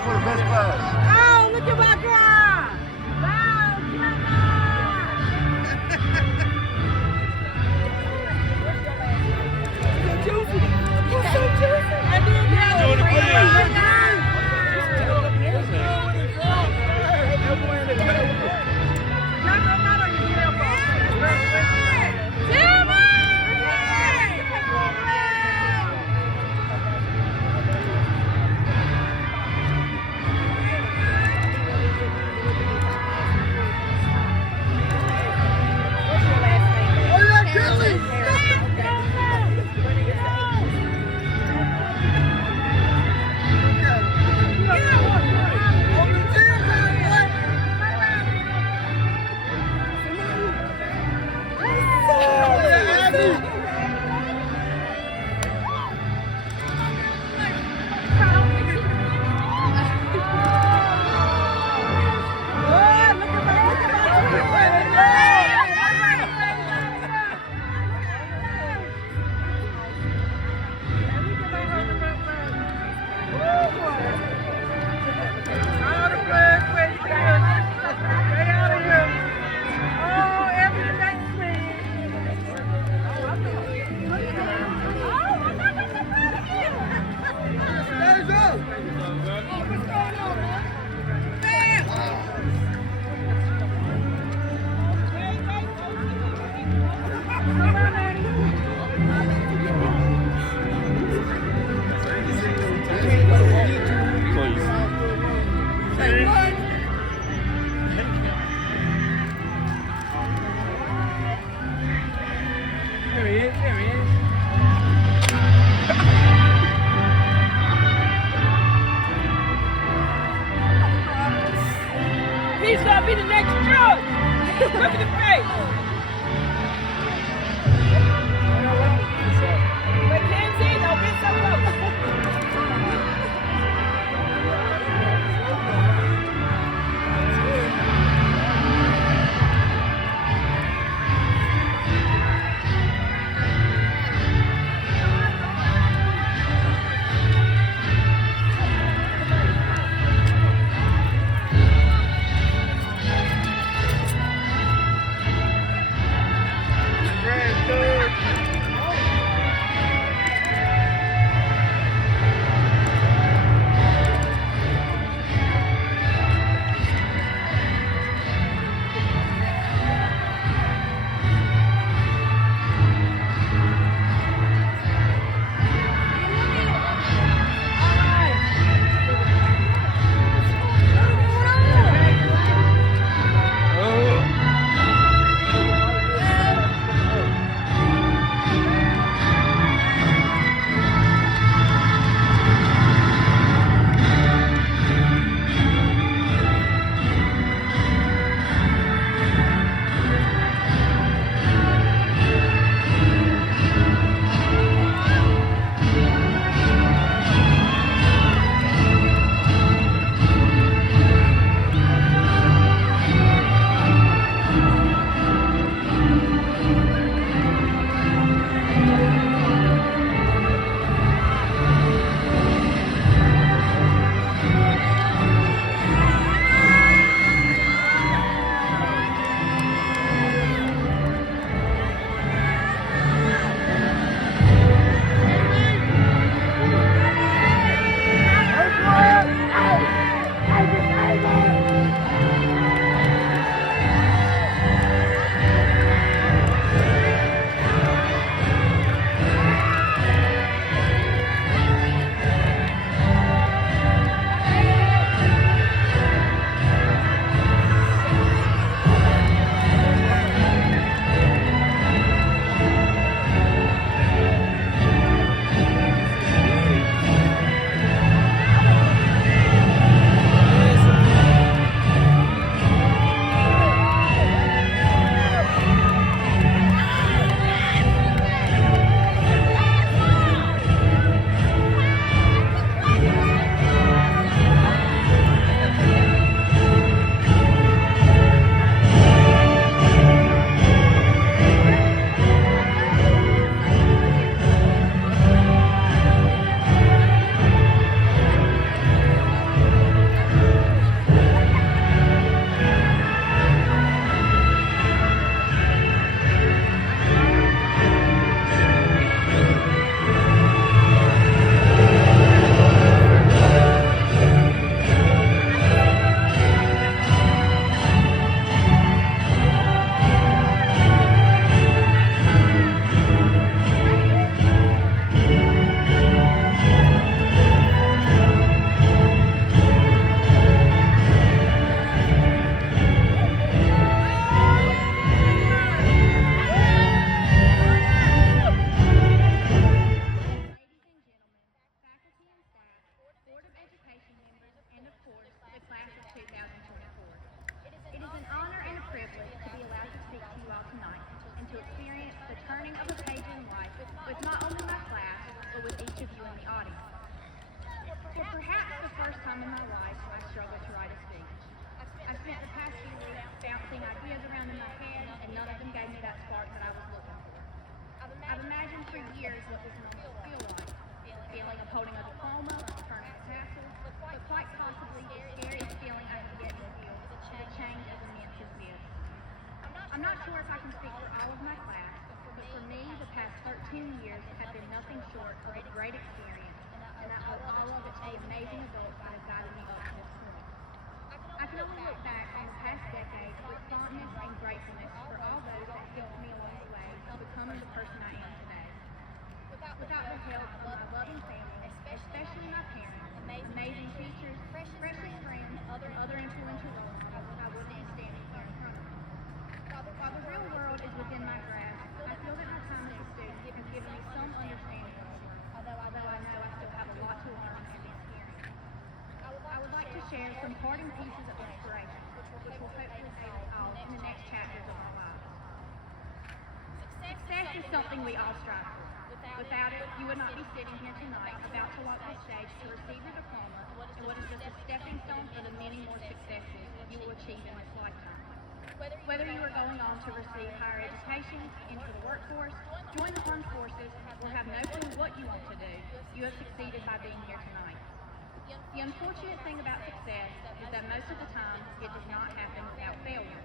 for the best class. Oh, look at my girl! Wow, so juicy. You're so juicy. I did that. Doing it for you. He's gonna be the next judge. Look at his face. But Kenzie, don't get so close. an honor and a privilege to be allowed to speak to you all tonight and to experience the turning of a page in life with not only my class, but with each of you in the audience. For perhaps the first time in my life, I struggled to write a speech. I spent the past few weeks bouncing ideas around in my head, and none of them gave me that spark that I was looking for. I've imagined for years what this moment would feel like, the feeling of holding a diploma, turning a tassel, but quite possibly the scariest feeling I have yet to feel is a change as immense as this. I'm not sure if I can speak for all of my class, but for me, the past 13 years have been nothing short of a great experience, and I owe all of it to the amazing adults that have guided me up to this point. I can only look back on the past decade with fondness and gratefulness for all those that helped me along the way to becoming the person I am today. Without the help of my loving family, especially my parents, amazing teachers, precious friends, and other influential roles, I wouldn't be standing here in front of you. While the real world is within my grasp, I feel that my time as a student has given me some understanding of the world, although I know I still have a lot to learn and experience. I would like to share some parting pieces of inspiration, which will hopefully aid us all in the next chapters of our lives. Success is something we all strive for. Without it, you would not be sitting here tonight about to walk the stage to receive your diploma and what is just a stepping stone for the many more successes you will achieve in this lifetime. Whether you are going on to receive higher education, enter the workforce, join the armed forces, or have no clue what you want to do, you have succeeded by being here tonight. The unfortunate thing about success is that most of the time it does not happen without failure.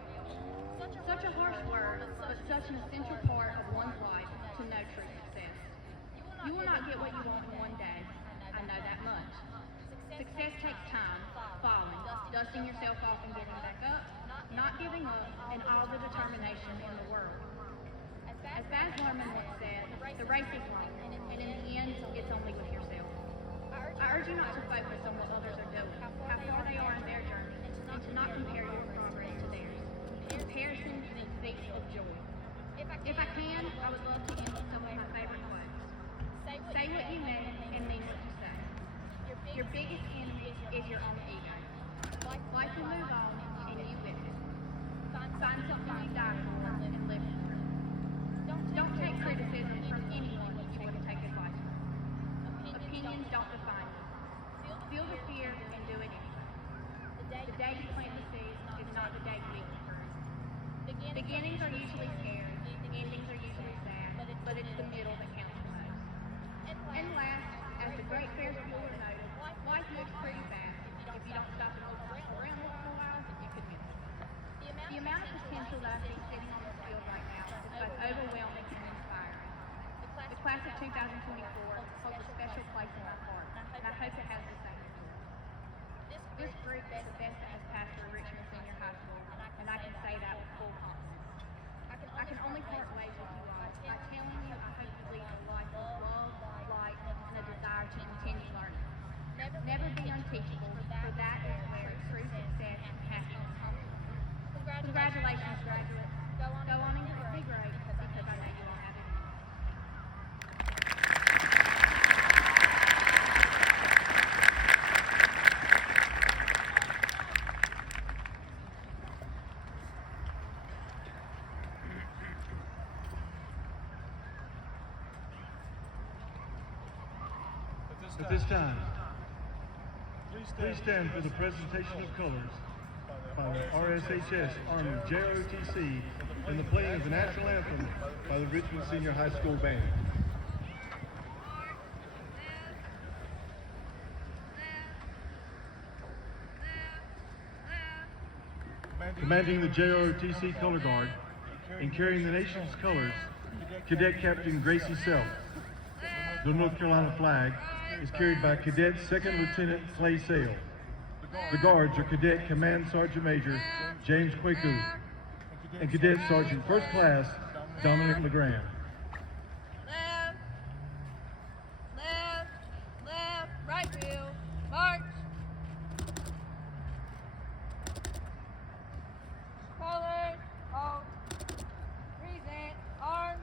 Such a harsh word, but such an essential part of one's life to know true success. You will not get what you want in one day. I know that much. Success takes time, falling, dusting yourself off and getting back up, not giving up, and all the determination in the world. As Baz Luhrmann once said, the race is long, and in the end, it's only with yourself. I urge you not to focus on what others are doing, how far they are in their journey, and to not compare your progress to theirs. Comparison is a thief of joy. If I can, I would love to end with some of my favorite quotes. Say what you mean and mean what you say. Your biggest enemy is your own ego. Life will move on, and you with it. Find something you die for and live for it. Don't take criticism from anyone you wouldn't take advice from. Opinions don't define you. Feel the fear and do it anyway. The day you plant the seed is not the day you eat the fruit. Beginnings are usually scary, endings are usually sad, but it's the middle that counts the most. And last, as the great Ferris Bueller noted, life moves pretty fast. If you don't stop and look around for a while, you could miss it. The amount of potential that I see sitting on this field right now is both overwhelming and inspiring. The class of 2024 holds a special place in my heart, and I hope it has the same for you. This group is the best that has passed through Richmond Senior High School, and I can say that with full confidence. I can only part ways with you all by telling you I hope you lead a life of love, light, and a desire to continue learning. Never be unteachable, for that is where true success and happiness comes from. Congratulations, graduates. Go on and be great, because I know you all have it in you. At this time, please stand for the presentation of colors by the RSHS Army JROTC and the playing of the national anthem by the Richmond Senior High School Band. Commanding the JROTC Color Guard and carrying the nation's colors, Cadet Captain Gracie Self. The North Carolina flag is carried by Cadet Second Lieutenant Clay Sale. The guards are Cadet Command Sergeant Major James Kwaku and Cadet Sergeant First Class Dominic LeGrand. Left, right wheel, march. Colors, halt, present, arms.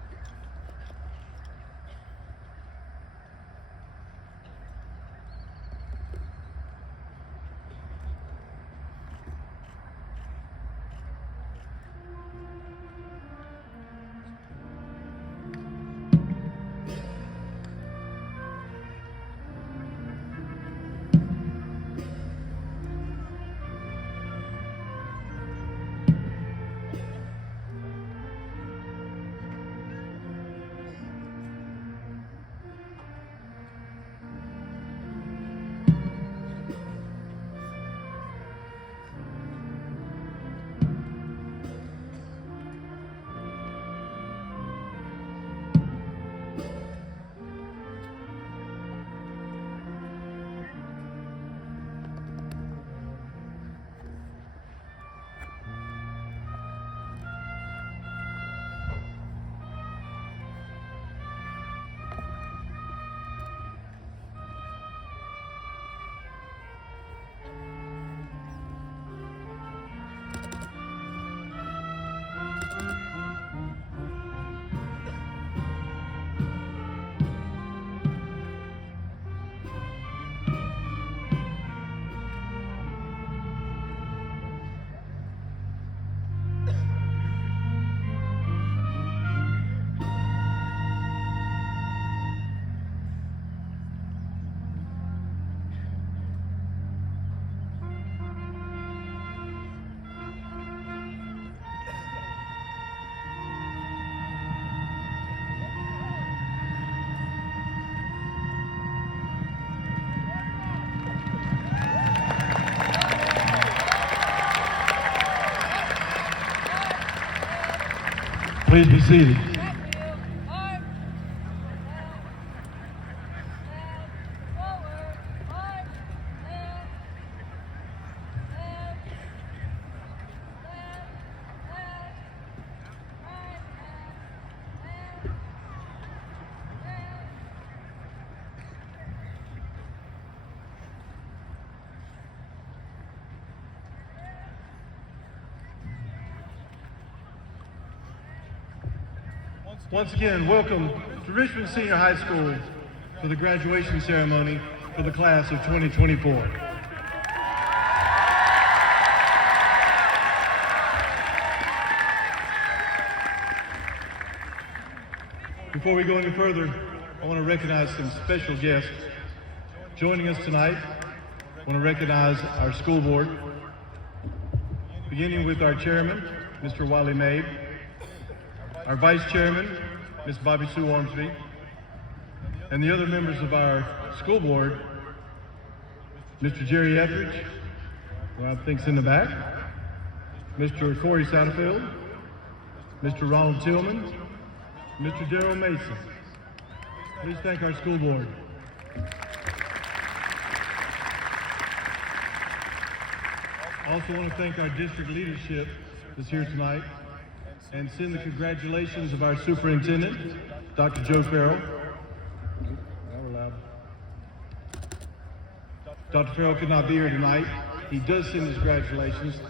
Please be seated. Once again, welcome to Richmond Senior High School for the graduation ceremony for the class of 2024. Before we go any further, I want to recognize some special guests joining us tonight. I want to recognize our school board, beginning with our chairman, Mr. Wiley Mabe, our vice chairman, Ms. Bobby Sue Ormsby, and the other members of our school board, Mr. Jerry Etheridge, who I think's in the back, Mr. Corey Satterfield, Mr. Ronald Tillman, Mr. Darrell Mason. Please thank our school board. I also want to thank our district leadership that's here tonight and send the congratulations of our superintendent, Dr. Joe Farrell. Dr. Farrell could not be here tonight. He does send his congratulations,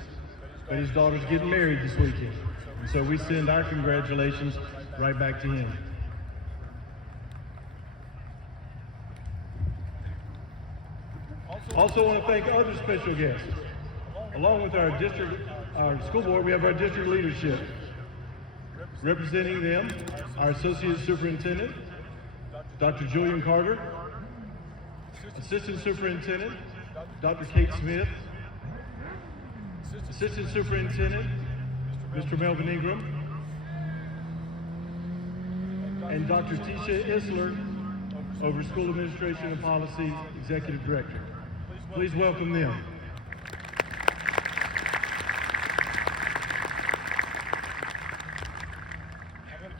but his daughter's getting married this weekend. And so we send our congratulations right back to him. Also want to thank other special guests. Along with our school board, we have our district leadership. Representing them, our Associate Superintendent, Dr. Julian Carter, Assistant Superintendent, Dr. Kate Smith, Assistant Superintendent, Mr. Melvin Ingram, and Dr. Tisha Isler, over School Administration and Policy Executive Director. Please welcome them.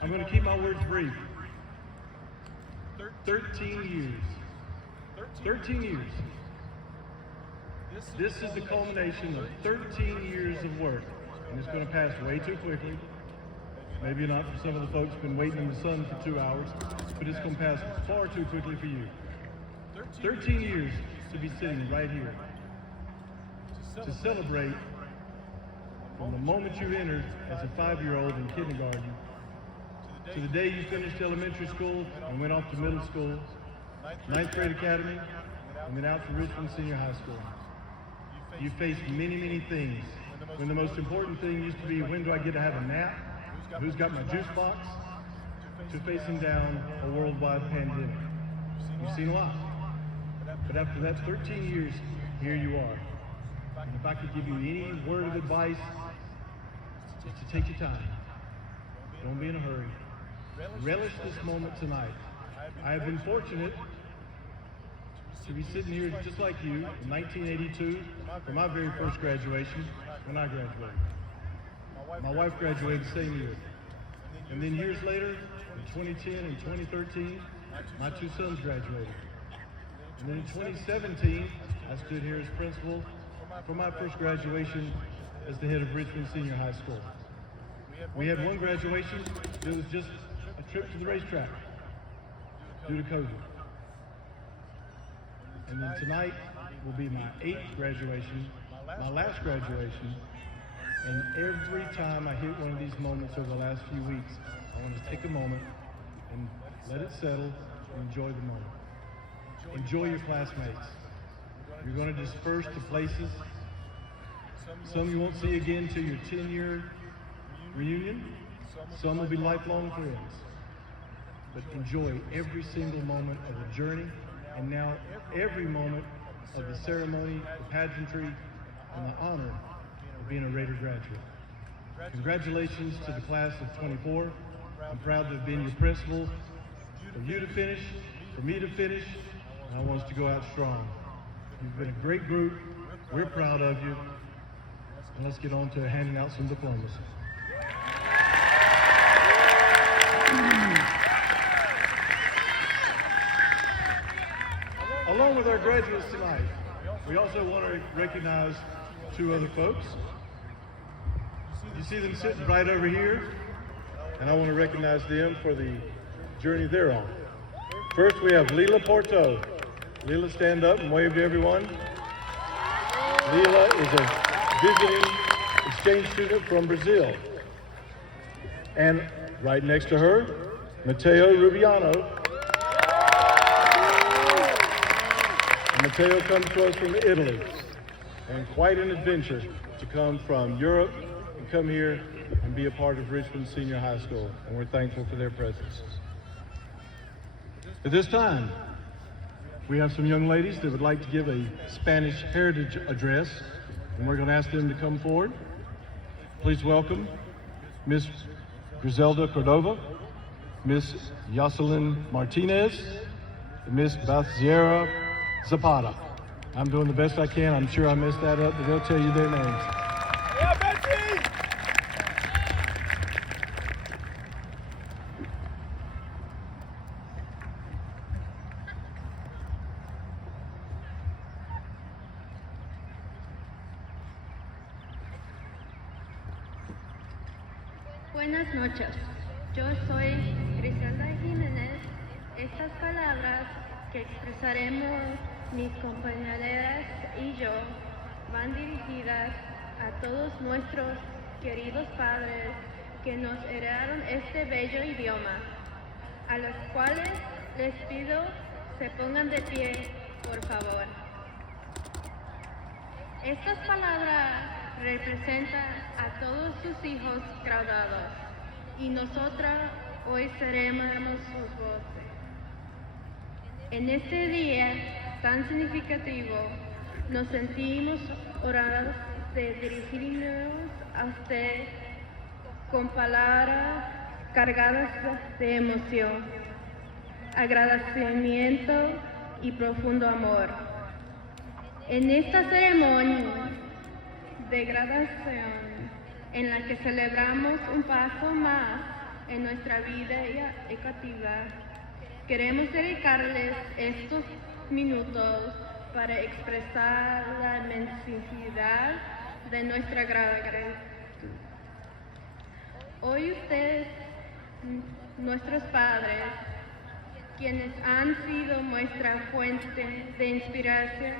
I'm going to keep my words brief. 13 years. 13 years. This is the culmination of 13 years of work, and it's going to pass way too quickly. Maybe not for some of the folks who've been waiting in the sun for 2 hours, but it's going to pass far too quickly for you. 13 years to be sitting right here, to celebrate from the moment you entered as a 5-year-old in kindergarten to the day you finished elementary school and went off to middle school, 9th grade academy, and then out to Richmond Senior High School. You faced many, many things. When the most important thing used to be, when do I get to have a nap? Who's got my juice box? To facing down a worldwide pandemic. You've seen a lot. But after that 13 years, here you are. And if I could give you any word of advice, just to take your time. Don't be in a hurry. Relish this moment tonight. I have been fortunate to be sitting here just like you in 1982 for my very first graduation when I graduated. My wife graduated the same year. And then years later, in 2010 and 2013, my 2 sons graduated. And then in 2017, I stood here as principal for my first graduation as the head of Richmond Senior High School. We had one graduation that was just a trip to the racetrack due to COVID. And then tonight will be my 8th graduation, my last graduation. And every time I hit one of these moments over the last few weeks, I want to take a moment and let it settle and enjoy the moment. Enjoy your classmates. You're going to disperse to places. Some you won't see again till your 10-year reunion. Some will be lifelong friends. But enjoy every single moment of the journey, and now every moment of the ceremony, the pageantry, and the honor of being a Raider graduate. Congratulations to the class of 24. I'm proud to have been your principal. For you to finish, for me to finish, and I want us to go out strong. You've been a great group. We're proud of you. And let's get on to handing out some diplomas. Along with our graduates tonight, we also want to recognize two other folks. You see them sitting right over here, and I want to recognize them for the journey they're on. First, we have Lila Porto. Lila, stand up and wave to everyone. Lila is a visiting exchange student from Brazil. And right next to her, Matteo Rubiano. And Matteo comes to us from Italy. And quite an adventure to come from Europe and come here and be a part of Richmond Senior High School. And we're thankful for their presence. At this time, we have some young ladies that would like to give a Spanish heritage address, and we're going to ask them to come forward. Please welcome Miss Griselda Cordova, Miss Jocelyn Martinez, and Miss Baciera Zapata. I'm doing the best I can. I'm sure I messed that up, but they'll tell you their names. Yeah, Betsy! Buenas noches, yo soy Griselda Jiménez. Estas palabras que expresaremos mis compañeras y yo van dirigidas a todos nuestros queridos padres que nos heredaron este bello idioma, a los cuales les pido se pongan de pie, por favor. Estas palabras representan a todos sus hijos graduados y nosotras hoy seremos sus voces. En este día tan significativo nos sentimos honrados de dirigirnos a usted con palabras cargadas de emoción, agradecimiento y profundo amor. En esta ceremonia de graduación en la que celebramos un paso más en nuestra vida educativa, queremos dedicarles estos minutos para expresar la inmensidad de nuestra gratitud. Hoy ustedes, nuestros padres, quienes han sido nuestra fuente de inspiración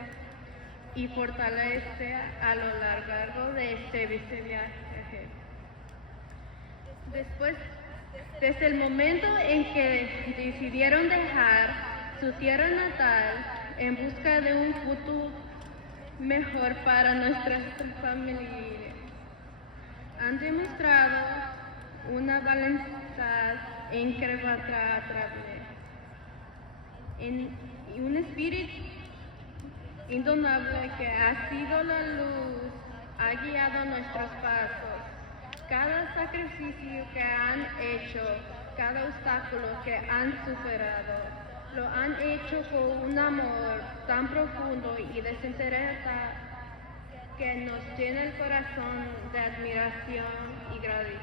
y fortaleza a lo largo de este viaje. Desde el momento en que decidieron dejar su tierra natal en busca de un futuro mejor para nuestras familias, han demostrado una voluntad inquebrantable y un espíritu indomable que ha sido la luz, ha guiado nuestros pasos. Cada sacrificio que han hecho, cada obstáculo que han superado, lo han hecho con un amor tan profundo y desinteresado que nos llena el corazón de admiración y gratitud.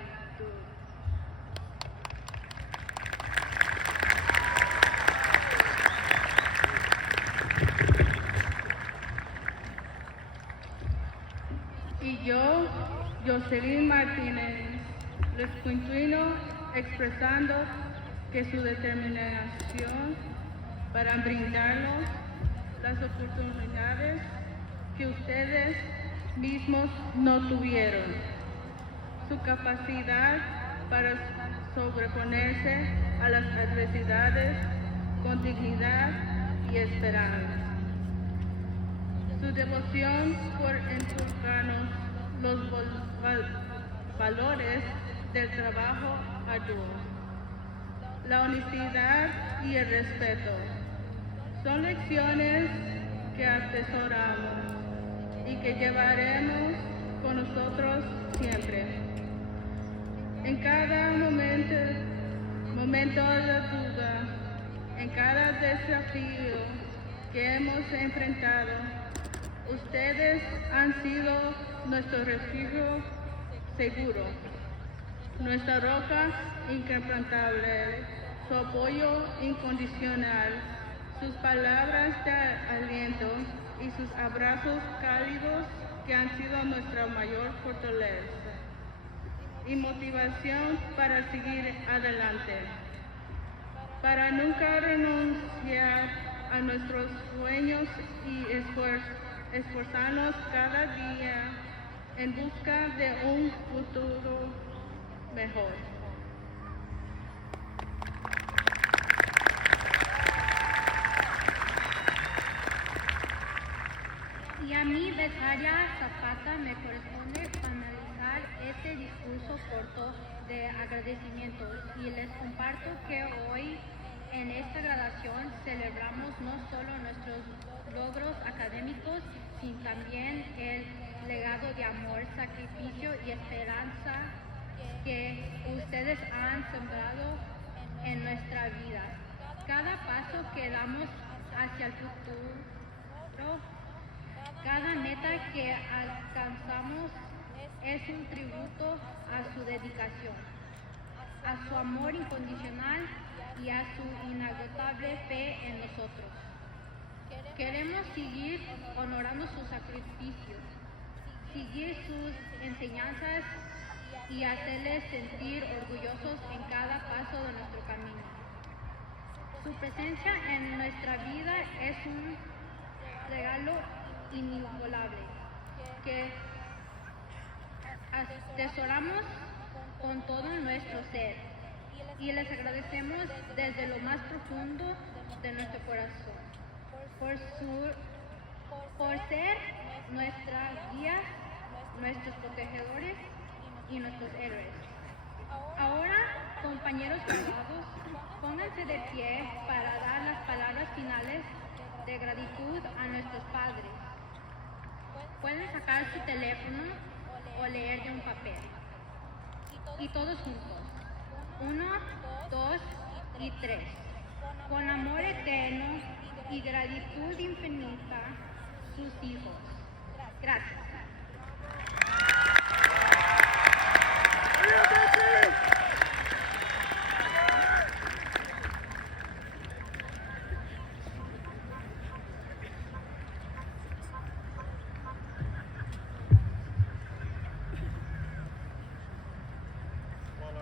Y yo, Jocelyn Martínez, les continúo expresando que su determinación para brindarnos las oportunidades que ustedes mismos no tuvieron, su capacidad para sobreponerse a las adversidades con dignidad y esperanza, su devoción por inculcarnos los valores del trabajo arduo, la honestidad y el respeto. Son lecciones que atesoramos y que llevaremos con nosotros siempre. En cada momento de duda, en cada desafío que hemos enfrentado, ustedes han sido nuestro refugio seguro. nuestra roca inquebrantable, su apoyo incondicional, sus palabras de aliento y sus abrazos cálidos que han sido nuestra mayor fortaleza y motivación para seguir adelante, para nunca renunciar a nuestros sueños y esforzarnos cada día en busca de un futuro mejor. Y a mí, Besaria Zapata, me corresponde finalizar este discurso corto de agradecimiento y les comparto que hoy en esta graduación celebramos no solo nuestros logros académicos, sino también el legado de amor, sacrificio y esperanza que ustedes han sembrado en nuestra vida. Cada paso que damos hacia el futuro, cada meta que alcanzamos es un tributo a su dedicación, a su amor incondicional y a su inagotable fe en nosotros. Queremos seguir honorando sus sacrificios, seguir sus enseñanzas y hacerles sentir orgullosos en cada paso de nuestro camino. Su presencia en nuestra vida es un regalo inigualable que atesoramos con todo nuestro ser y les agradecemos desde lo más profundo de nuestro corazón por ser nuestras guías, nuestros protegedores y nuestros héroes. Ahora, compañeros graduados, pónganse de pie para dar las palabras finales de gratitud a nuestros padres. Pueden sacar su teléfono o leer de un papel. Y todos juntos. 1, 2 y 3. Con amor eterno y gratitud infinita, sus hijos. Gracias.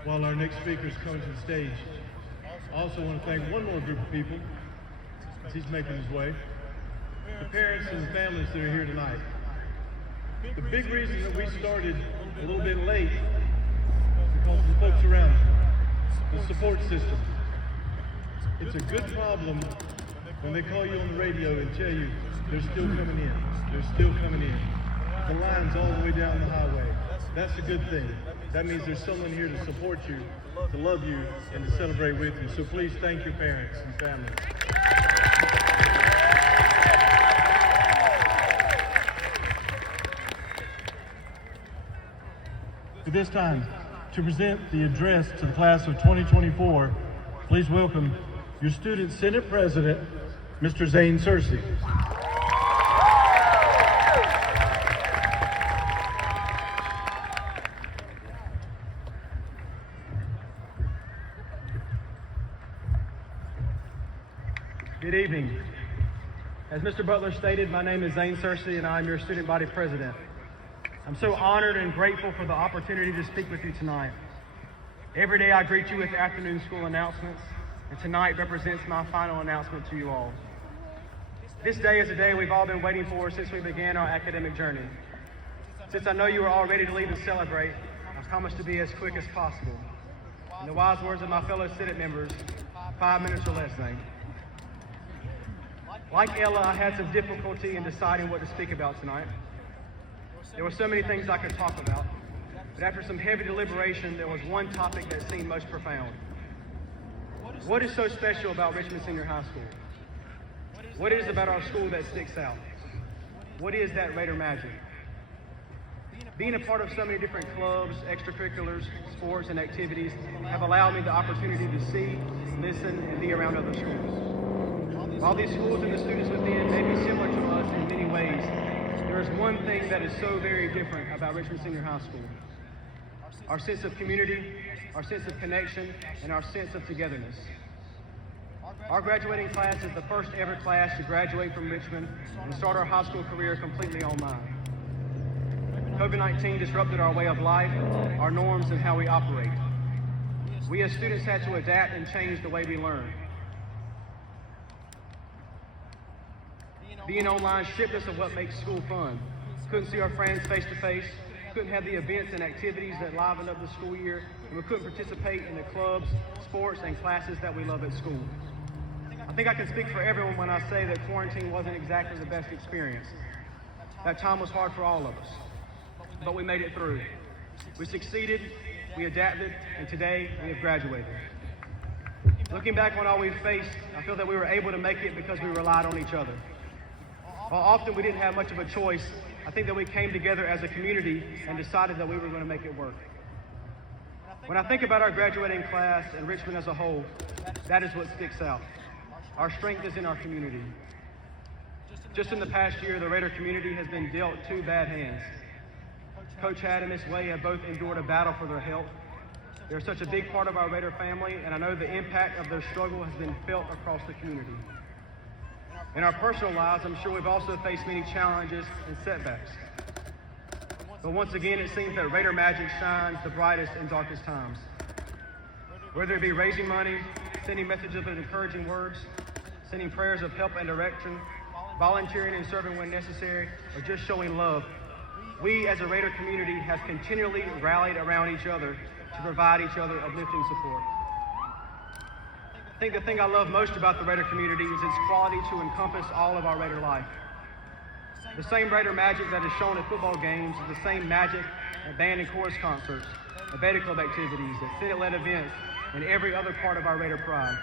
While our next speaker is coming to the stage, I also want to thank one more group of people as he's making his way. The parents and the families that are here tonight. The big reason that we started a little bit late is because of the folks around us, the support system. It's a good problem when they call you on the radio and tell you they're still coming in. They're still coming in. The line's all the way down the highway. That's a good thing. That means there's someone here to support you, to love you, and to celebrate with you. So please thank your parents and families. At this time, to present the address to the class of 2024, please welcome your Student Senate President, Mr. Zane Searcy. Good evening. As Mr. Butler stated, my name is Zane Searcy and I am your student body president. I'm so honored and grateful for the opportunity to speak with you tonight. Every day I greet you with afternoon school announcements, and tonight represents my final announcement to you all. This day is a day we've all been waiting for since we began our academic journey. Since I know you are all ready to leave and celebrate, I promise to be as quick as possible. In the wise words of my fellow Senate members, 5 minutes or less, Zane. Like Ella, I had some difficulty in deciding what to speak about tonight. There were so many things I could talk about, but after some heavy deliberation, there was one topic that seemed most profound. What is so special about Richmond Senior High School? What is it about our school that sticks out? What is that Raider magic? Being a part of so many different clubs, extracurriculars, sports, and activities have allowed me the opportunity to see, listen, and be around other schools. While these schools and the students within may be similar to us in many ways, there is one thing that is so very different about Richmond Senior High School. our sense of community, our sense of connection, and our sense of togetherness. Our graduating class is the first ever class to graduate from Richmond and start our high school career completely online. COVID-19 disrupted our way of life, our norms, and how we operate. We as students had to adapt and change the way we learn. Being online stripped us of what makes school fun. Couldn't see our friends face to face, couldn't have the events and activities that liven up the school year, and we couldn't participate in the clubs, sports, and classes that we love at school. I think I can speak for everyone when I say that quarantine wasn't exactly the best experience. That time was hard for all of us, but we made it through. We succeeded, we adapted, and today we have graduated. Looking back on all we've faced, I feel that we were able to make it because we relied on each other. While often we didn't have much of a choice, I think that we came together as a community and decided that we were going to make it work. When I think about our graduating class and Richmond as a whole, that is what sticks out. Our strength is in our community. Just in the past year, the Raider community has been dealt two bad hands. Coach Had and Miss Way have both endured a battle for their health. They're such a big part of our Raider family, and I know the impact of their struggle has been felt across the community. In our personal lives, I'm sure we've also faced many challenges and setbacks. But once again, it seems that Raider magic shines the brightest in darkest times. Whether it be raising money, sending messages of encouraging words, sending prayers of help and direction, volunteering and serving when necessary, or just showing love, we as a Raider community have continually rallied around each other to provide each other uplifting support. I think the thing I love most about the Raider community is its quality to encompass all of our Raider life. The same Raider magic that is shown at football games is the same magic at band and chorus concerts, at Beta Club activities, at Senate-led events, and every other part of our Raider pride.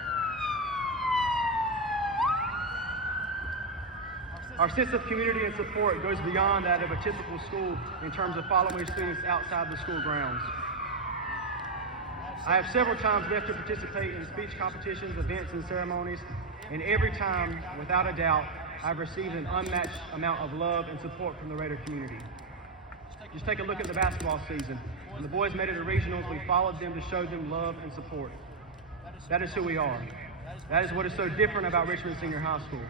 Our sense of community and support goes beyond that of a typical school in terms of following students outside the school grounds. I have several times left to participate in speech competitions, events, and ceremonies, and every time, without a doubt, I've received an unmatched amount of love and support from the Raider community. Just take a look at the basketball season. When the boys made it to regionals, we followed them to show them love and support. That is who we are. That is what is so different about Richmond Senior High School.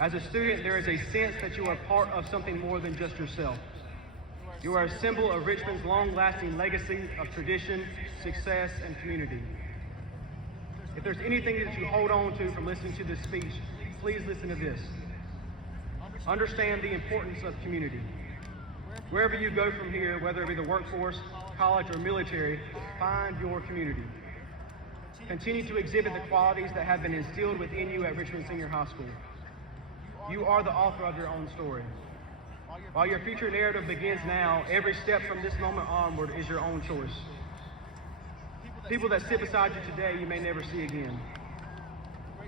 As a student, there is a sense that you are part of something more than just yourself. You are a symbol of Richmond's long-lasting legacy of tradition, success, and community. If there's anything that you hold on to from listening to this speech, please listen to this. Understand the importance of community. Wherever you go from here, whether it be the workforce, college, or military, find your community. Continue to exhibit the qualities that have been instilled within you at Richmond Senior High School. You are the author of your own story. While your future narrative begins now, every step from this moment onward is your own choice. People that sit beside you today, you may never see again.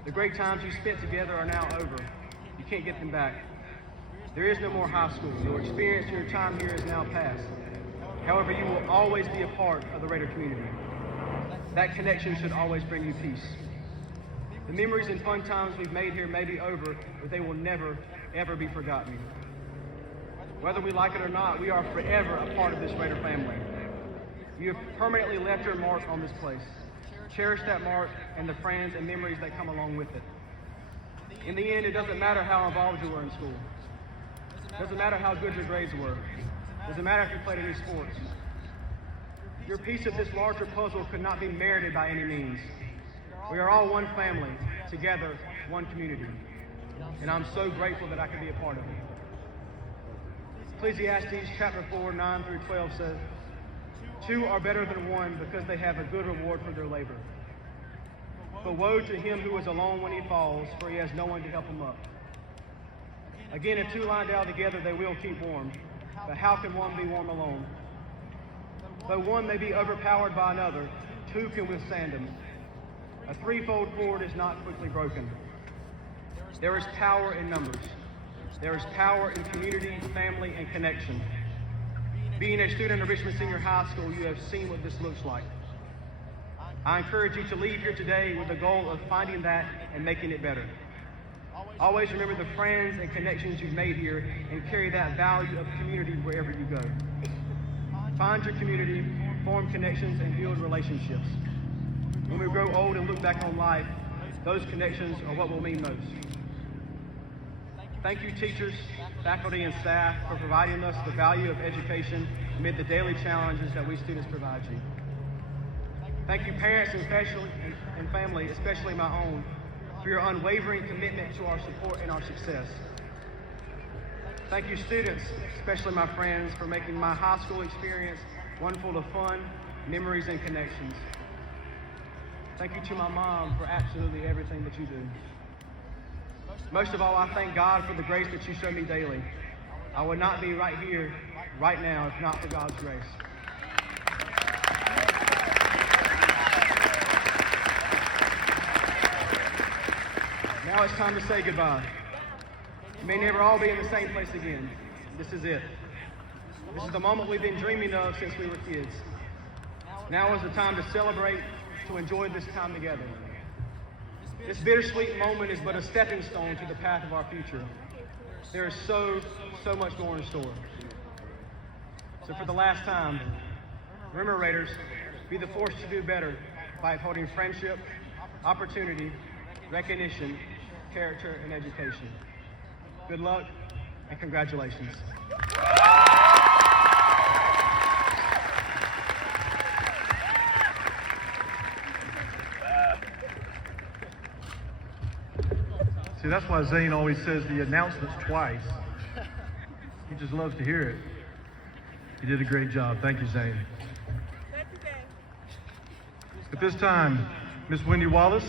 The great times you spent together are now over. You can't get them back. There is no more high school. Your experience, your time here is now past. However, you will always be a part of the Raider community. That connection should always bring you peace. The memories and fun times we've made here may be over, but they will never, ever be forgotten. Whether we like it or not, we are forever a part of this Raider family. You have permanently left your mark on this place. Cherish that mark and the friends and memories that come along with it. In the end, it doesn't matter how involved you were in school. It doesn't matter how good your grades were. It doesn't matter if you played any sports. Your piece of this larger puzzle could not be merited by any means. We are all one family, together, one community. And I'm so grateful that I could be a part of it. Ecclesiastes chapter 4, 9 through 12 says, "Two are better than one because they have a good reward for their labor. But woe to him who is alone when he falls, for he has no one to help him up. Again, if two lie down together, they will keep warm. But how can one be warm alone? Though one may be overpowered by another, two can withstand him. A threefold cord is not quickly broken." There is power in numbers. There is power in community, family, and connection. Being a student of Richmond Senior High School, you have seen what this looks like. I encourage you to leave here today with the goal of finding that and making it better. Always remember the friends and connections you've made here and carry that value of community wherever you go. Find your community, form connections, and build relationships. When we grow old and look back on life, those connections are what will mean most. Thank you, teachers, faculty, and staff for providing us the value of education amid the daily challenges that we students provide you. Thank you, parents and family, especially my own, for your unwavering commitment to our support and our success. Thank you, students, especially my friends, for making my high school experience one full of fun, memories, and connections. Thank you to my mom for absolutely everything that you do. Most of all, I thank God for the grace that you show me daily. I would not be right here, right now, if not for God's grace. Now it's time to say goodbye. We may never all be in the same place again. This is it. This is the moment we've been dreaming of since we were kids. Now is the time to celebrate, to enjoy this time together. This bittersweet moment is but a stepping stone to the path of our future. There is so much more in store. So for the last time, remember, Raiders, be the force to do better by upholding friendship, opportunity, recognition, character, and education. Good luck and congratulations. See, that's why Zane always says the announcements twice. He just loves to hear it. You did a great job. Thank you, Zane. At this time, Miss Wendy Wallace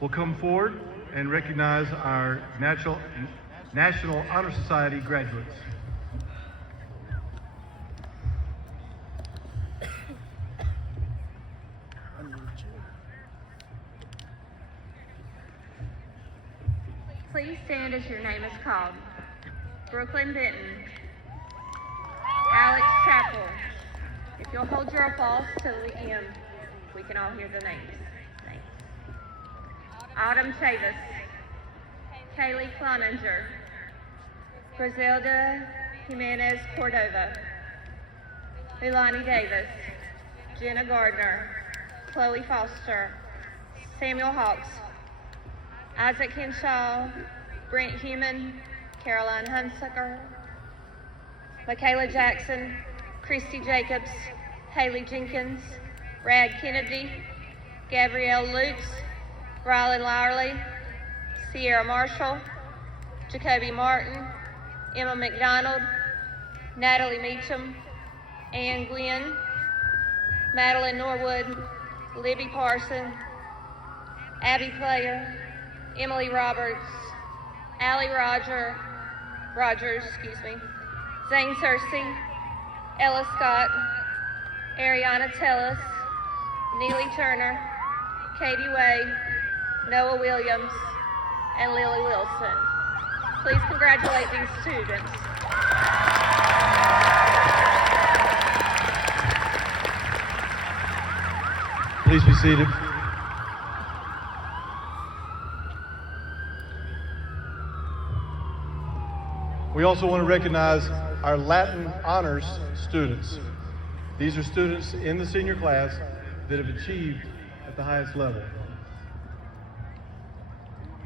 will come forward and recognize our National Honor Society graduates. Please stand as your name is called. Brooklyn Benton. Alex Chappell. If you'll hold your applause till the end, we can all hear the names. Thanks. Autumn Chavis. Kaylee Cloninger. Griselda Jimenez Cordova. Leilani Davis. Jenna Gardner. Chloe Foster. Samuel Hawks. Isaac Henshaw, Brent Human, Caroline Hunsaker, Michaela Jackson, Christy Jacobs, Haley Jenkins, Brad Kennedy, Gabrielle Lutz, Rylan Lowerly, Sierra Marshall, Jacoby Martin, Emma McDonald, Natalie Meacham, Ann Gwynn, Madeline Norwood, Libby Parson, Abby Player, Emily Roberts, Allie Rogers, Zane Searcy, Ella Scott, Ariana Tellis, Neely Turner, Katie Way, Noah Williams, and Lily Wilson. Please congratulate these students. Please be seated. We also want to recognize our Latin honors students. These are students in the senior class that have achieved at the highest level.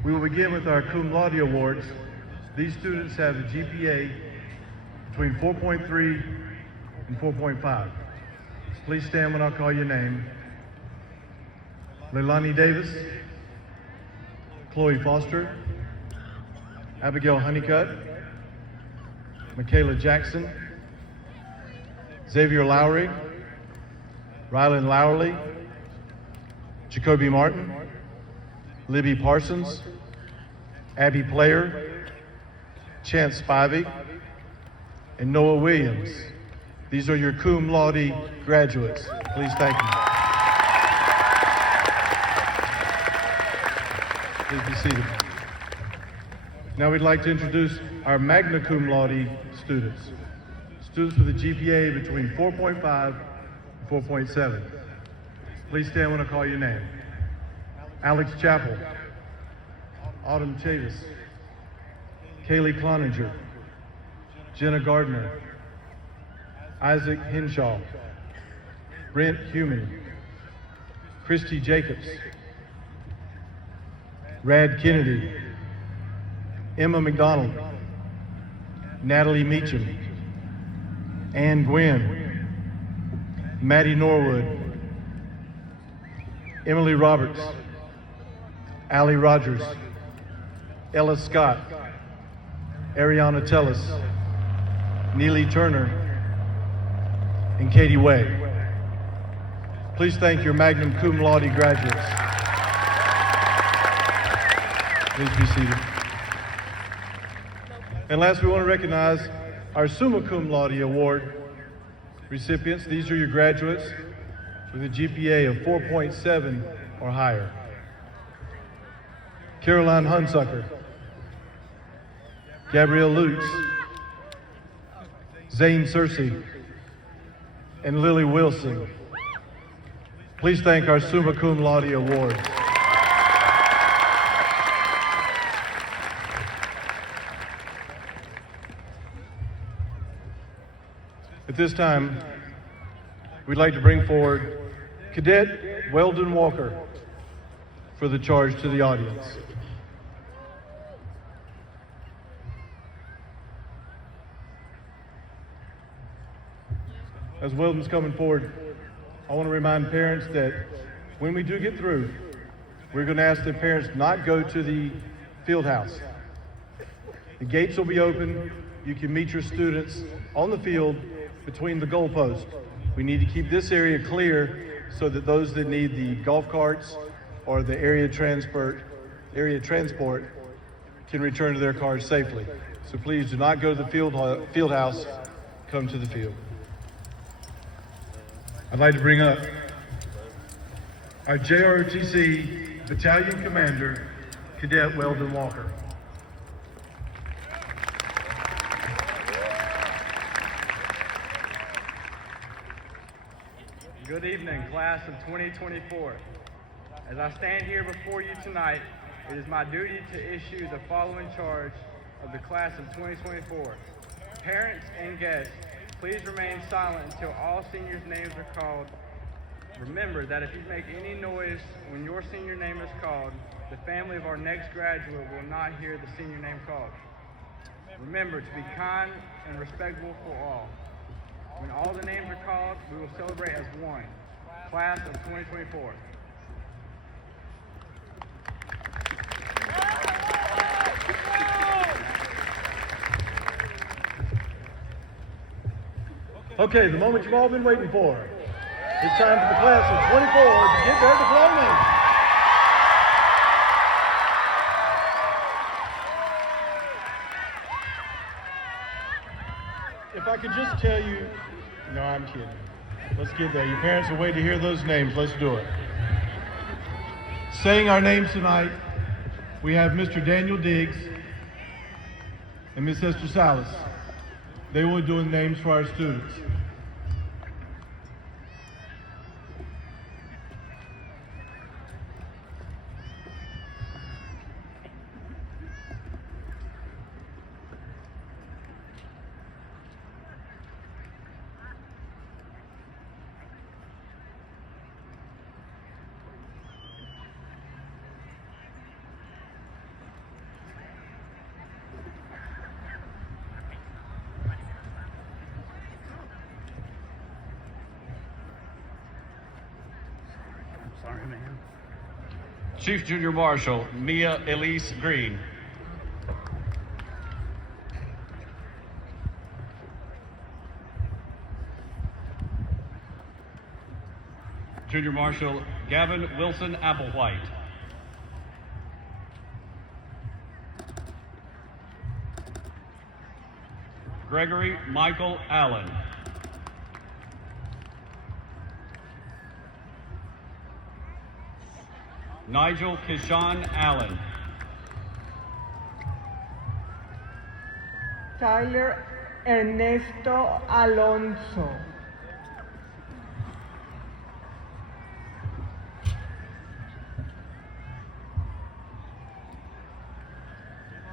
We will begin with our cum laude awards. These students have a GPA between 4.3 and 4.5. Please stand when I call your name. Leilani Davis, Chloe Foster, Abigail Honeycutt, Michaela Jackson, Xavier Lowry, Rylan Lowerly, Jacoby Martin, Libby Parsons, Abby Player, Chance Spivey, and Noah Williams. These are your cum laude graduates. Please thank them. Please be seated. Now we'd like to introduce our magna cum laude students. Students with a GPA between 4.5 and 4.7. Please stand when I call your name. Alex Chappell, Autumn Chavis, Kaylee Cloninger, Jenna Gardner, Isaac Henshaw, Brent Human, Christy Jacobs, Rad Kennedy, Emma McDonald, Natalie Meacham, Ann Gwynn, Maddie Norwood, Emily Roberts, Allie Rogers, Ella Scott, Ariana Tellis, Neely Turner, and Katie Way. Please thank your magna cum laude graduates. Please be seated. And last, we want to recognize our summa cum laude award recipients. These are your graduates with a GPA of 4.7 or higher. Caroline Hunsucker, Gabrielle Lutz, Zane Searcy, and Lily Wilson. Please thank our summa cum laude awards. At this time, we'd like to bring forward Cadet Weldon Walker for the charge to the audience. As Weldon's coming forward, I want to remind parents that when we do get through, we're going to ask the parents not go to the field house. The gates will be open. You can meet your students on the field between the goalposts. We need to keep this area clear so that those that need the golf carts or the area transport can return to their cars safely. So please do not go to the field house. Come to the field. I'd like to bring up our JROTC Battalion Commander, Cadet Weldon Walker. Good evening, class of 2024. As I stand here before you tonight, it is my duty to issue the following charge of the class of 2024. Parents and guests, please remain silent until all seniors' names are called. Remember that if you make any noise when your senior name is called, the family of our next graduate will not hear the senior name called. Remember to be kind and respectful for all. When all the names are called, we will celebrate as one. Class of 2024. Okay, the moment you've all been waiting for. It's time for the class of 24 to get their diploma. If I could just tell you, no, I'm kidding. Let's get there. Your parents are waiting to hear those names. Let's do it. Saying our names tonight, we have Mr. Daniel Diggs and Miss Esther Salas. They will be doing names for our students. Sorry, man. Chief Junior Marshal Mia Elise Green. Junior Marshal Gavin Wilson Applewhite. Gregory Michael Allen. Nigel Kishan Allen. Tyler Ernesto Alonso.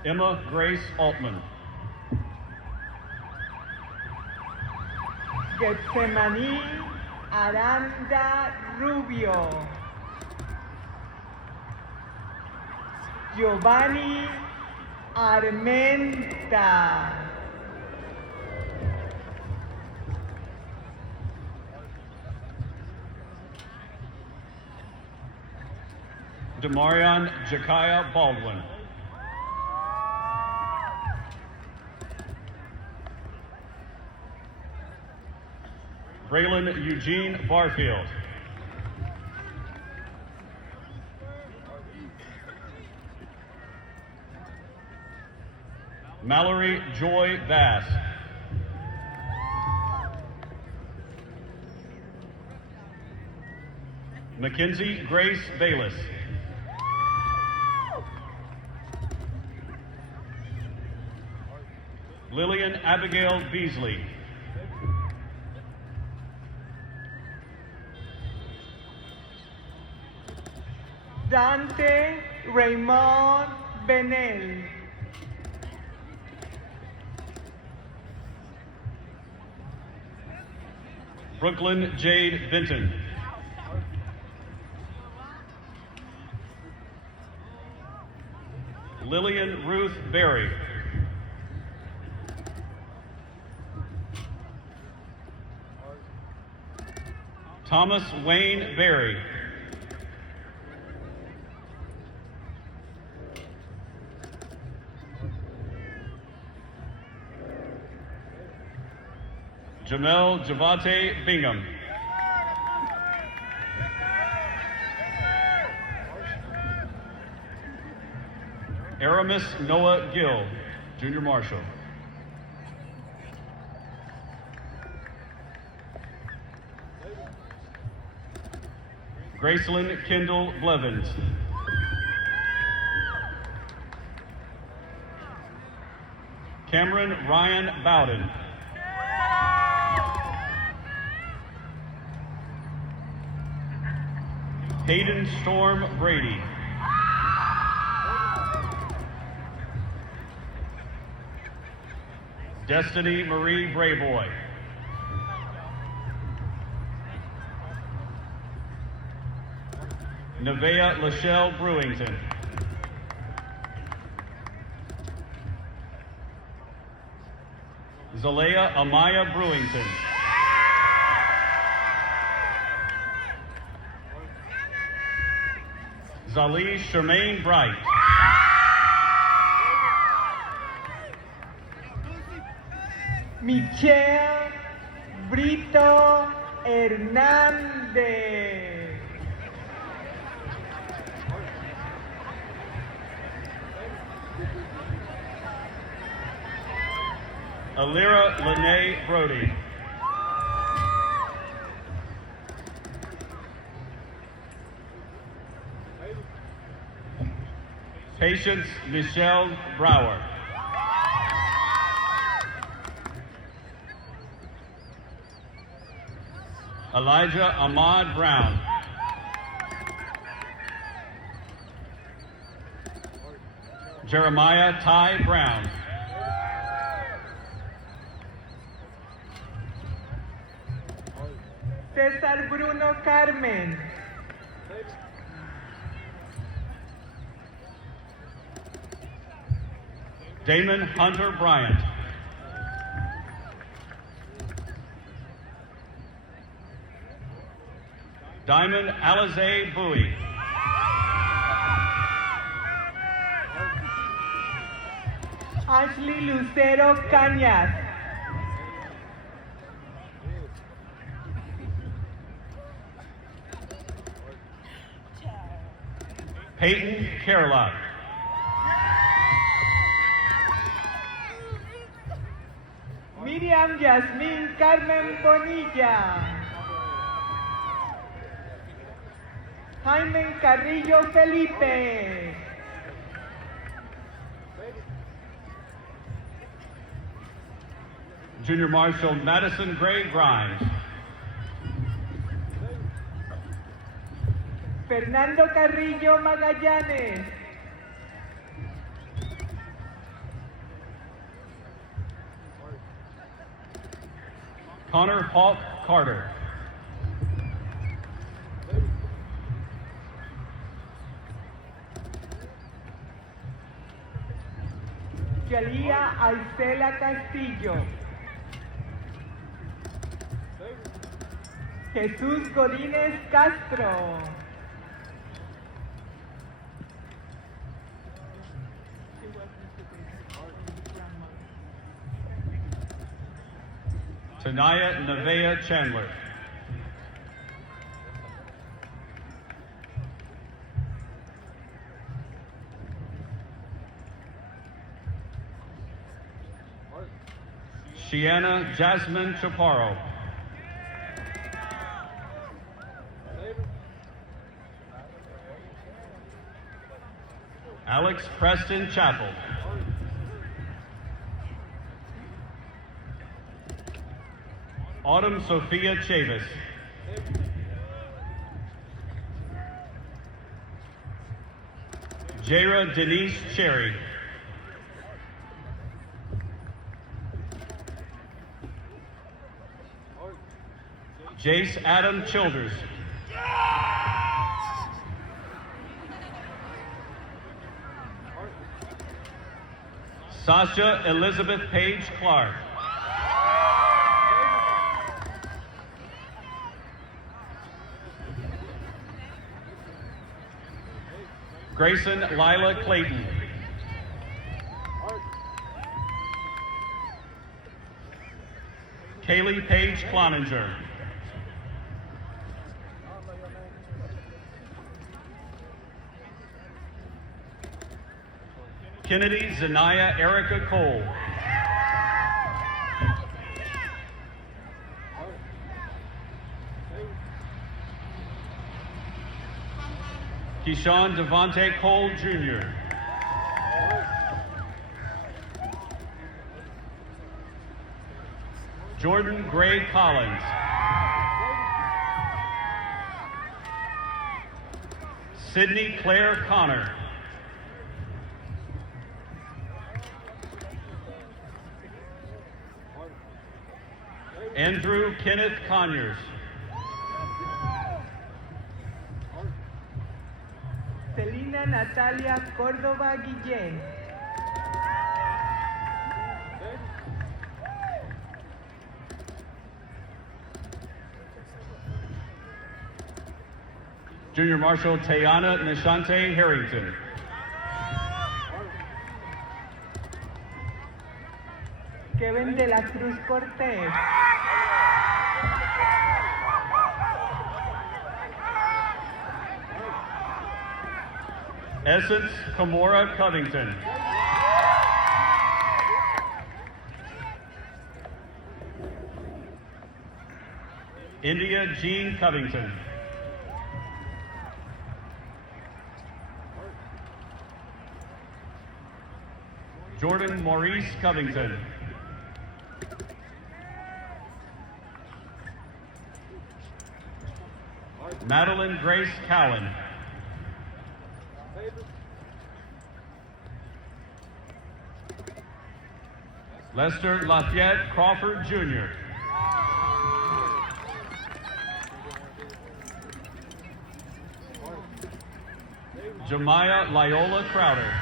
Emma Grace Altman. Getsemani Aranda Rubio, Giovanni Armenta, Demarion Jakaya Baldwin. Braylon Eugene Barfield. Mallory Joy Bass. Mackenzie Grace Bayless. Lillian Abigail Beasley. Dante Raymond Benel, Brooklyn Jade Benton. Lillian Ruth Berry. Thomas Wayne Berry. Jamel Javate Bingham. Aramis Noah Gill, Junior Marshal. Gracelyn Kendall Blevins. Cameron Ryan Bowden. Hayden Storm Brady. Destiny Marie Brayboy. Nevaeh Lachelle Brewington. Zalea Amaya Brewington. Zali Charmaine Bright. Michelle Brito Hernández, Alira Lene Brody. Patience Michelle Brower. Elijah Ahmad Brown. Jeremiah Ty Brown. César Bruno Carmen, Damon Hunter Bryant. Diamond Alize Bowie. Ashley Lucero Cañas, Peyton Carlock. Miriam Yasmín Carmen Bonilla, Jaime Carrillo Felipe, Junior Marshal Madison Gray Grimes. Fernando Carrillo Magallanes, Connor Hawk Carter. Yuchalia Alcela Castillo. Jesús Godínez Castro. Tanaya Nevea Chandler. Shiana Jasmine Chaparro. Alex Preston Chappell. Autumn Sophia Chavis. Jara Denise Cherry. Jace Adam Childers. Sasha Elizabeth Page Clark. Grayson Lila Clayton. Kaylee Page Cloninger. Kennedy Zanaya Erica Cole. Keyshawn Devontae Cole Jr. Jordan Gray Collins. Sydney Claire Connor. Andrew Kenneth Conyers. Celina Natalia Córdoba Guillén. Junior Marshal Tayana Nishante Harrington. Kevin de la Cruz Cortés. Essence Kamora Covington. India Jean Covington. Jordan Maurice Covington. Madeline Grace Cowan. Lester Lafayette Crawford Jr. Jemiah Lyola Crowder.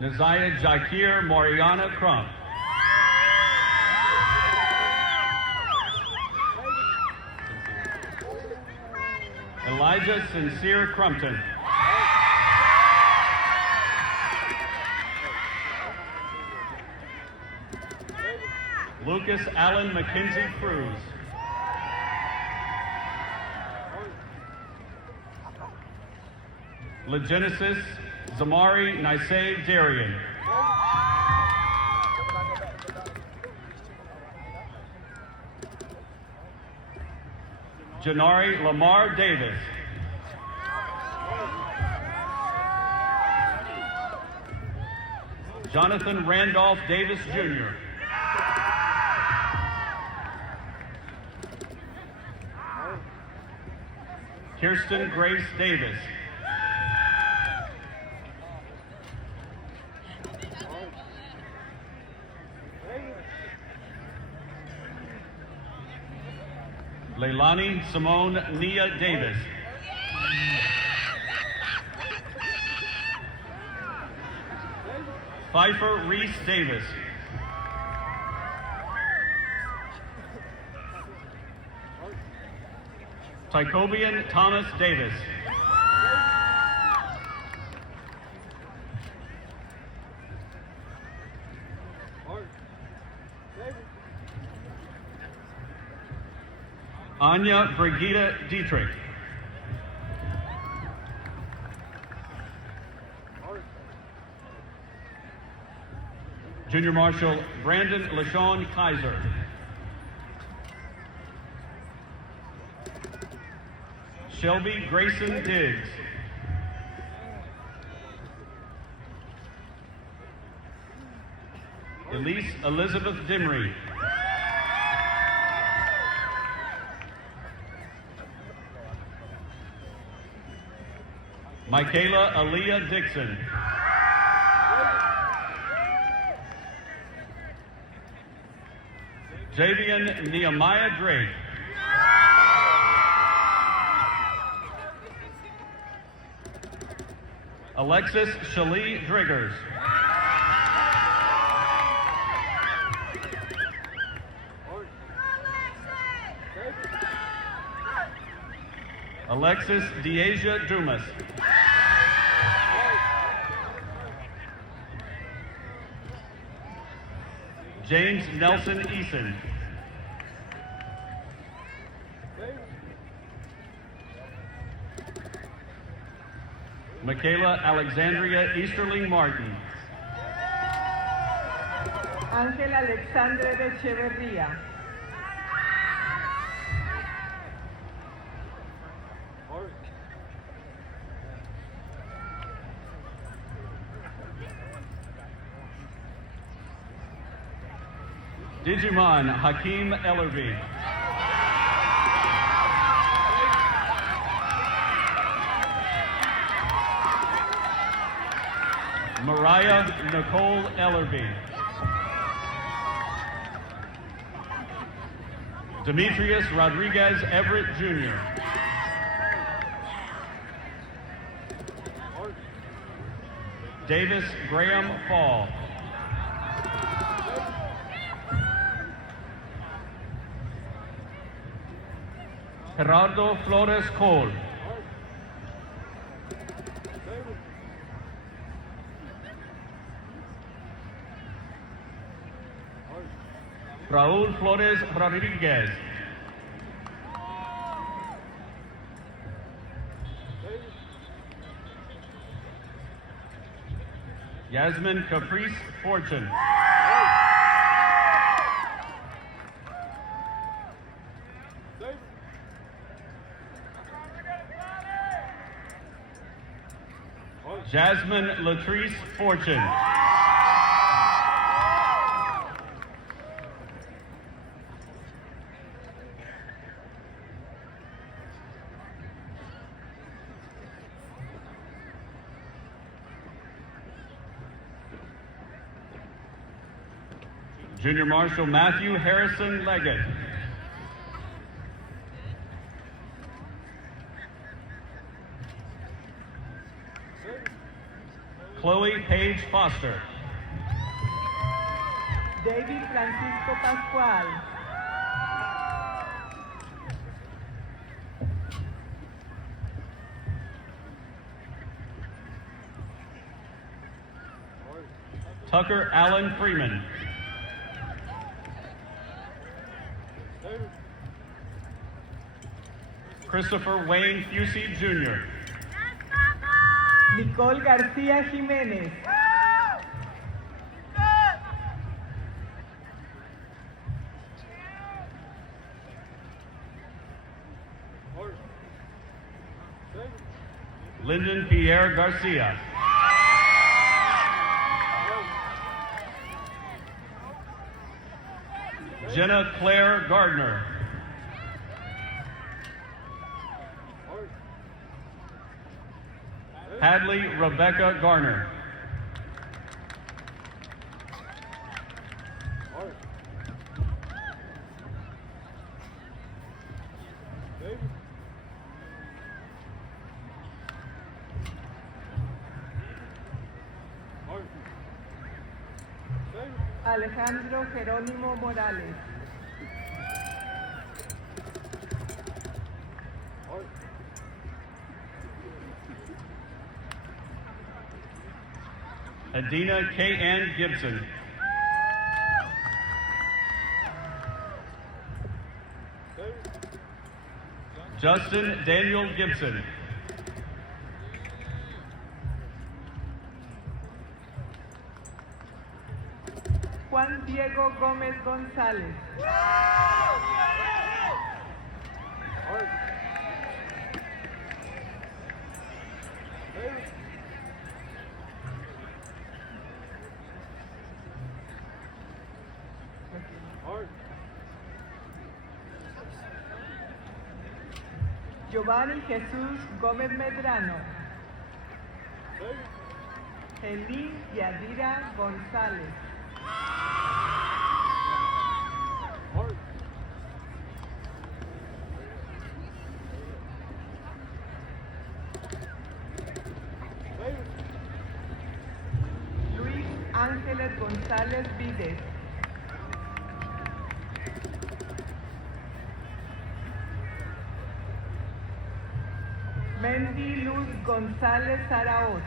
Naziah Jakir Mariana Crump. Elijah Sincere Crumpton. Lucas Allen McKenzie Cruz. Legenesis Zamari Nisei Darian. Janari Lamar Davis. Jonathan Randolph Davis Jr. Kirsten Grace Davis. Leilani Simone Nia Davis. Pfeiffer Reese Davis. Tycobian Thomas Davis. Anya Brigida Dietrich. Junior Marshal Brandon LaShawn Kaiser. Shelby Grayson Diggs. Elise Elizabeth Dimry. Michaela Aaliyah Dixon. Javian Nehemiah Drake. Alexis Shalee Driggers. Alexis Deasia Dumas. James Nelson Eason. Michaela Alexandria Easterling Martin. Ángel Alexandre de Echeverría. Digimon Hakeem Ellerby. Mariah Nicole Ellerby. Demetrius Rodriguez Everett Jr. Davis Graham Fall. Gerardo Flores Cole. Raúl Flores Rodriguez. Yasmin Caprice Fortune. Jasmine Latrice Fortune. Junior Marshal Matthew Harrison Leggett. Chloe Page Foster. David Francisco Pascual. Tucker Allen Freeman. Christopher Wayne Fusey Jr. Nicole García Jiménez. Lyndon Pierre Garcia. Jenna Claire Gardner. Hadley Rebecca Garner. Alejandro Jerónimo Morales. Adina K.N. Gibson. Justin Daniel Gibson. Juan Diego Gómez González. Giovanni Jesús Gómez Medrano. Elí Yadira González. Luis Ángeles González Vides. Mendy Luz González Araoz.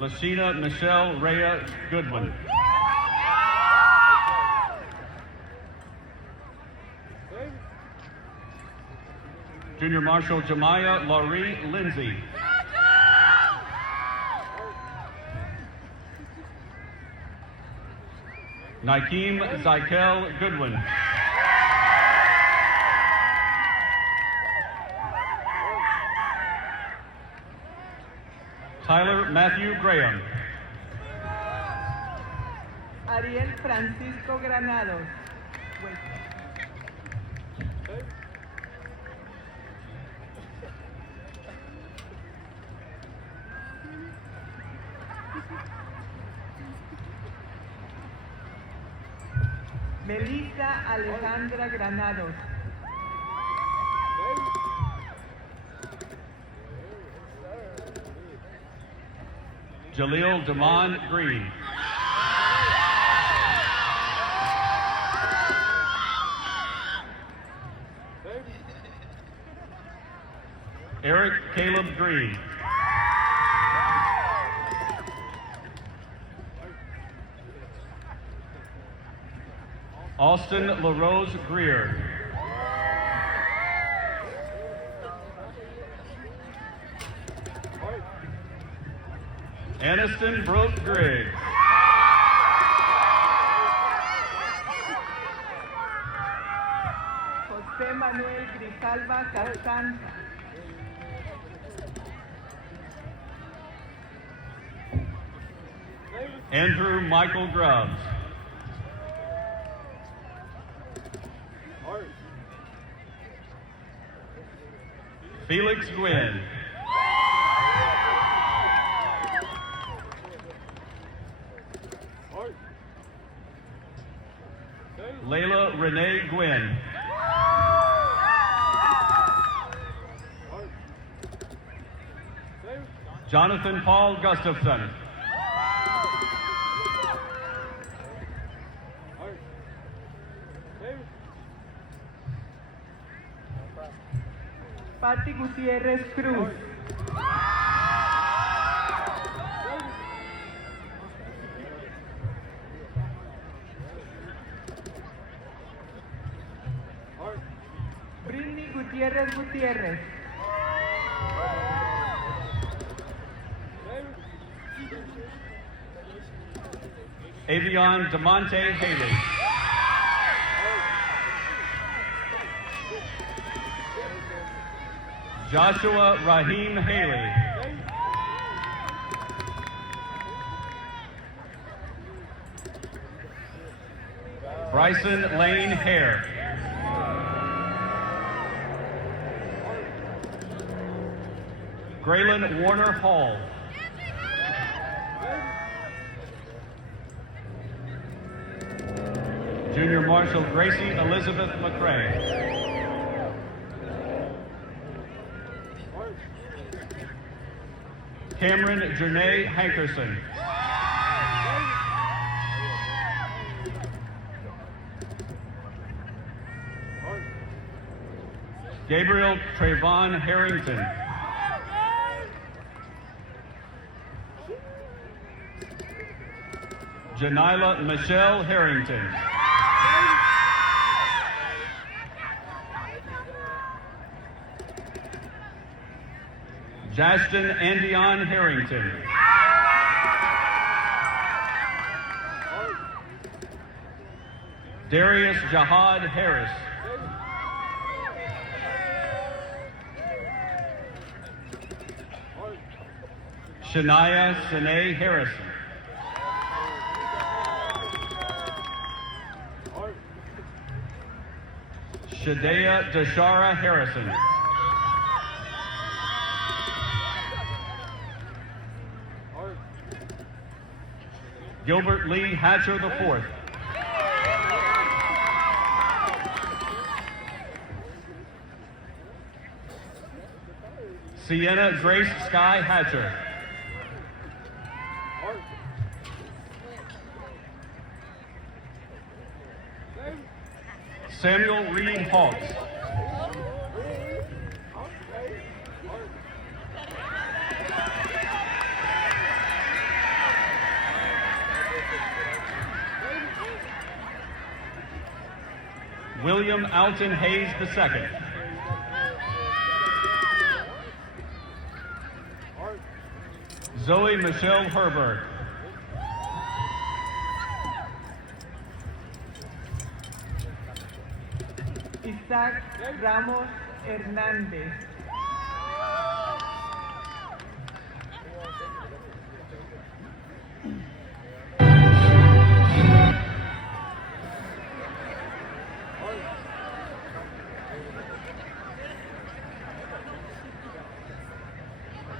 Lashina Michelle Rhea Goodwin. Junior Marshal Jemiah Laurie Lindsay. Nakeem Zykel Goodwin. Tyler Matthew Graham. Ariel Francisco Granados. Melissa Alejandra Granados. Jaleel Damon Green. Eric Caleb Green. Austin LaRose Greer. Aniston Brooke Griggs. José Manuel Grijalva Castanza. Andrew Michael Grubbs. Felix Gwynn. Layla Renee Gwynn. Jonathan Paul Gustafson. Patti Gutiérrez Cruz. Britney Gutiérrez Gutiérrez. Avion DeMonte Haley. Joshua Raheem Haley. Bryson Lane Hare. Graylin Warner Hall. Junior Marshal Gracie Elizabeth McCray. Cameron Janae Hankerson. Gabriel Trayvon Harrington. Janila Michelle Harrington. Justin Andion Harrington. Darius Jahad Harris. Shania Sine Harrison. Shadea Dashara Harrison. Gilbert Lee Hatcher IV. Sienna Grace Sky Hatcher. Samuel Reed Hawks. William Alton Hayes II. Zoe Michelle Herberg. Isaac Ramos Hernández.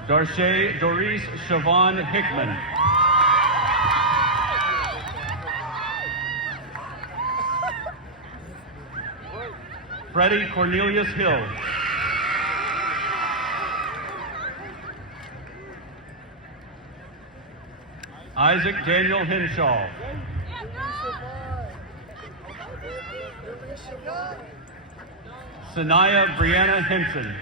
Darche Doris Siobhan Hickman. Freddie Cornelius Hill. Isaac Daniel Henshaw. Sanaya Brianna Henson.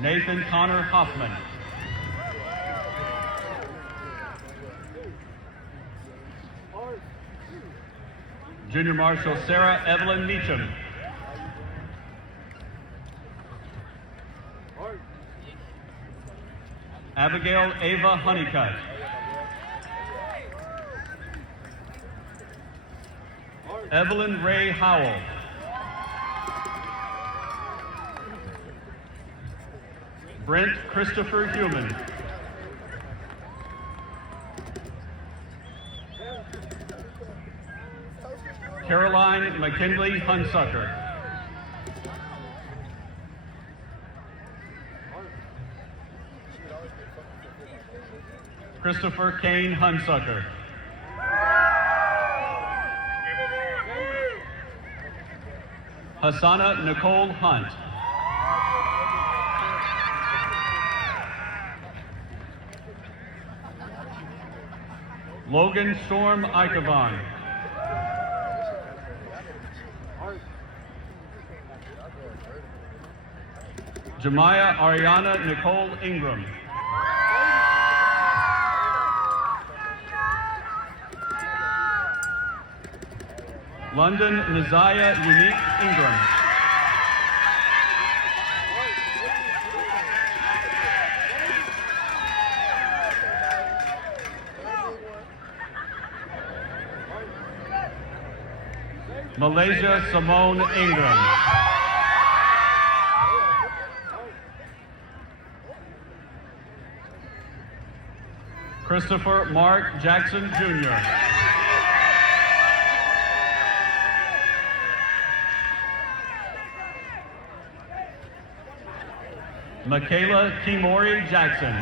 Nathan Connor Hoffman. Junior Marshal Sarah Evelyn Meacham. Abigail Ava Honeycutt. Evelyn Ray Howell. Brent Christopher Human. Caroline McKinley Hunsucker. Christopher Kane Hunsucker. Hassana Nicole Hunt. Logan Storm Ikevan. Jemiah Ariana Nicole Ingram. London Naziah Unique Ingram. Malaysia Simone Ingram. Christopher Mark Jackson Jr. Michaela Kimori Jackson.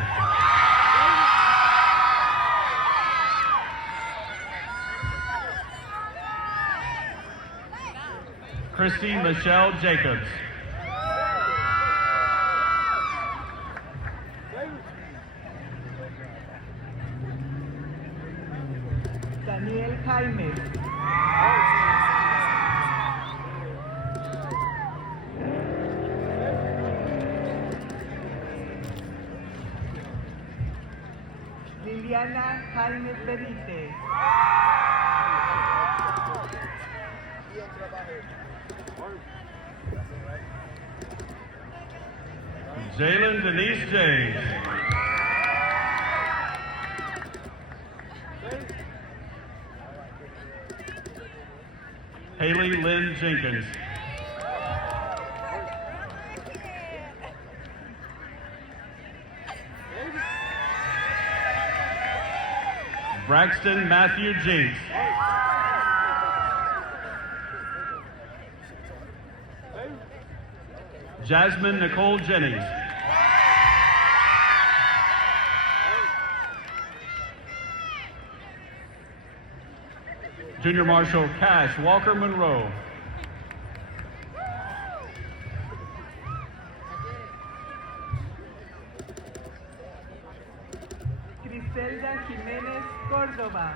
Christy Michelle Jacobs. Daniel Jaime. Liliana Jaime Benítez. Jalen Denise James. Haley Lynn Jenkins. Braxton Matthew Jinks. Jasmine Nicole Jennings. Junior Marshal Cash Walker Monroe. Griselda Jiménez Córdoba.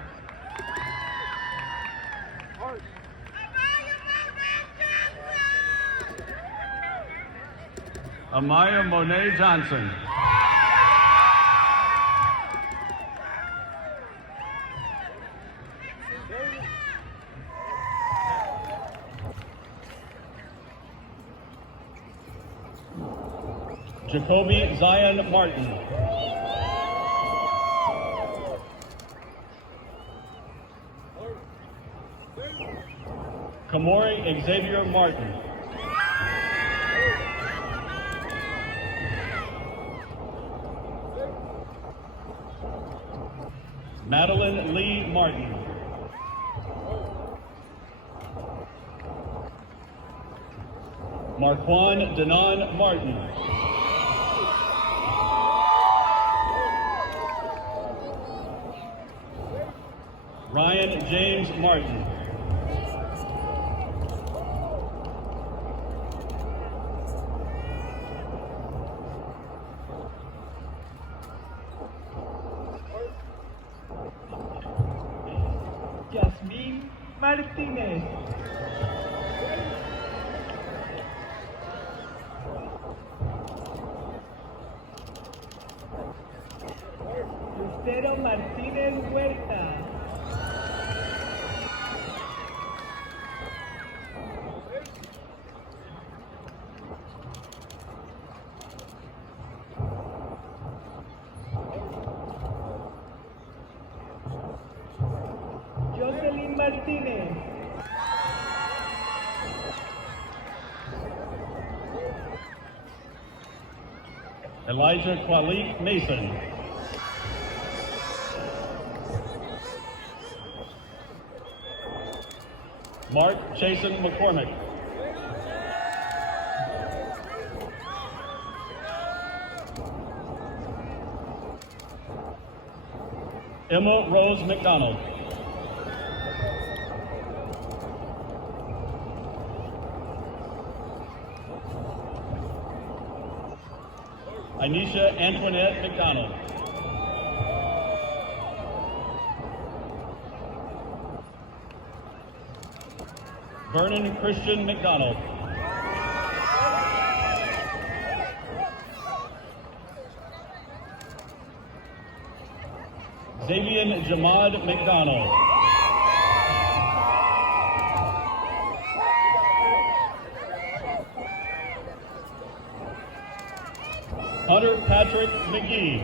Amaya Monet Johnson. Jacoby Zion Martin. Kamori Xavier Martin. Madeline Lee Martin. Marquand Denon Martin. Ryan James Martin. Yasmín Martínez. Lucero Martínez Huerta. Jocelyn Martínez. Elijah Kwalik Mason. Mark Chasen McCormick. Emma Rose McDonald. Anisha Antoinette McDonald. Vernon Christian McDonald. Xavier Jamad McDonald. Hunter Patrick McGee.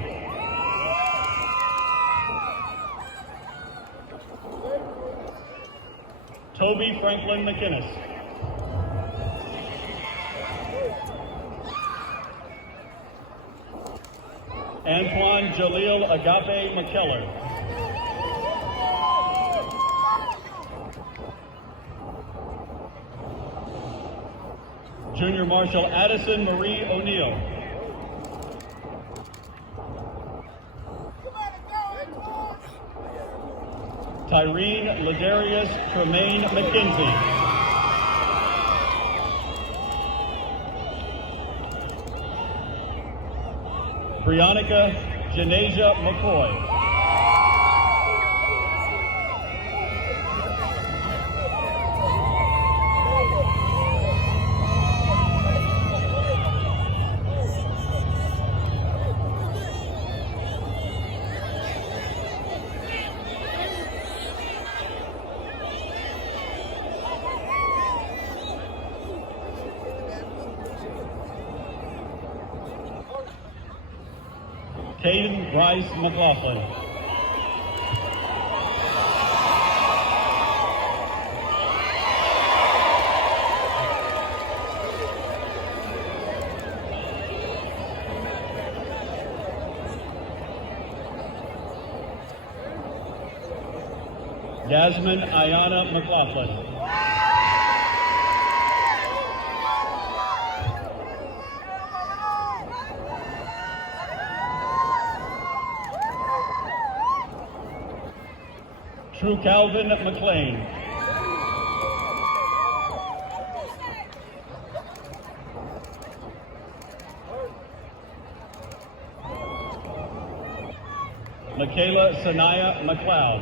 Toby Franklin McInnes. Antoine Jaleel Agape McKellar. Junior Marshal Addison Marie O'Neill. Tyrene Ladarius Tremaine McKenzie. Prionica Janasia McCoy. Caden Bryce McLaughlin. Jasmine Ayana McLaughlin. True Calvin McLean. Michaela Sanaya McLeod.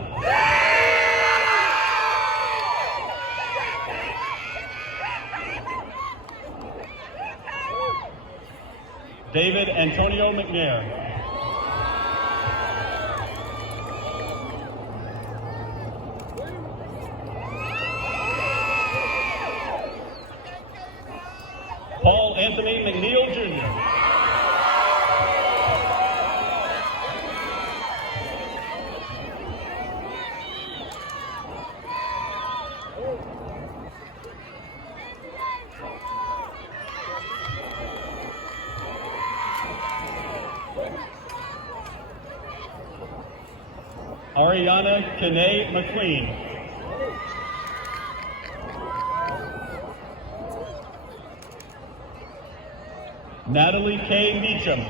David Antonio McNair. Paul Anthony McNeil Jr. Ariana Kene McQueen. Natalie K. Meacham.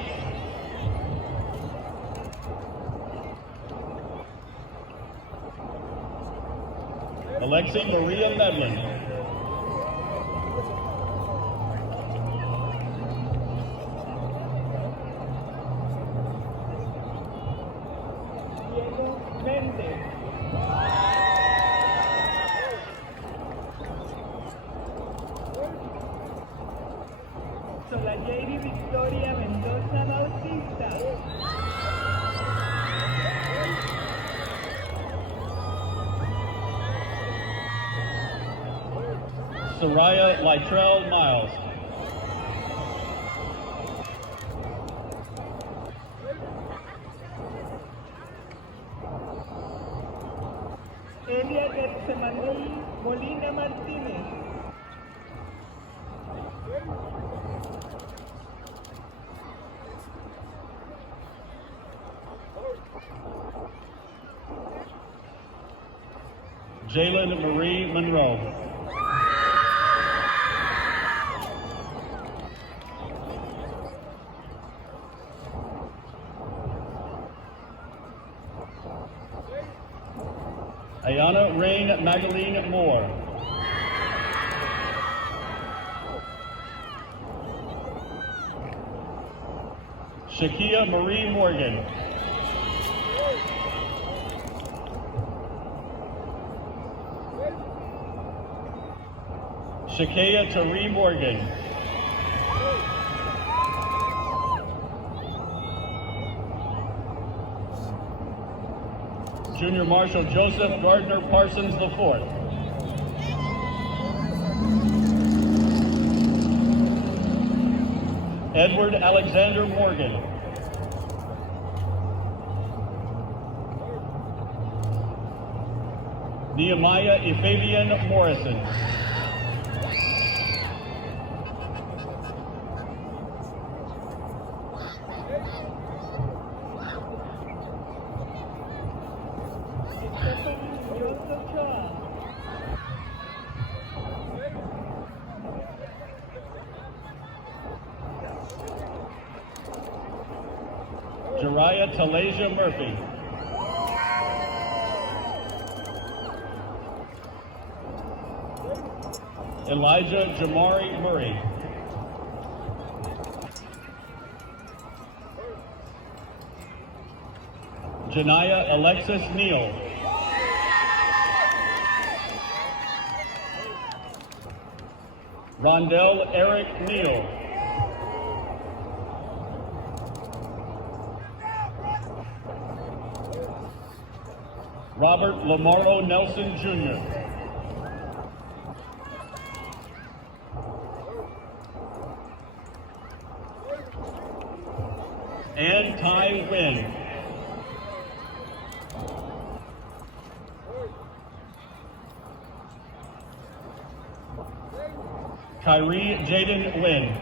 Alexi Maria Medlin. Diego Méndez. Solayeri Victoria Mendoza Bautista. Soraya Lytrell Miles. Elia Getsemani Molina Martínez. Jalen Marie Monroe. Ayana Rain Magdalene Moore. Shakia Marie Morgan. Shakea Tari Morgan. Junior Marshal Joseph Gardner Parsons IV. Edward Alexander Morgan. Nehemiah Efabian Morrison. Jariah Talasia Murphy. Elijah Jamari Murray. Janaya Alexis Neal. Rondell Eric Neal. Robert Lamaro Nelson Jr. And Ty Wynn. Kyrie Jaden Wynn.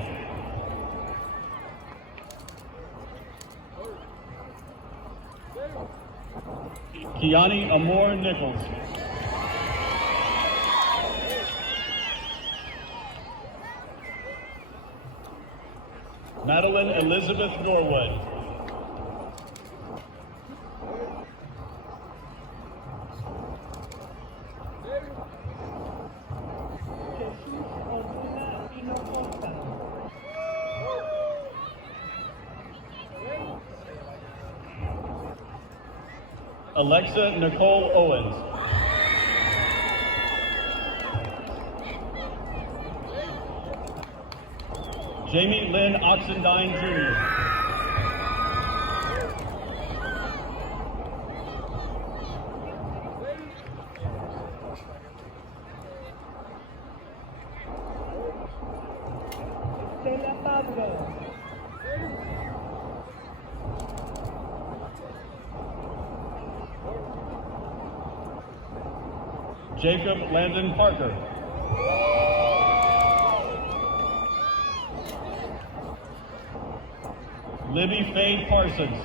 Kiani Amor Nichols. Madeline Elizabeth Norwood. Alexa Nicole Owens. Jamie Lynn Oxendine Jr. Stella Pablo. Jacob Landon Parker. Libby Faye Parsons.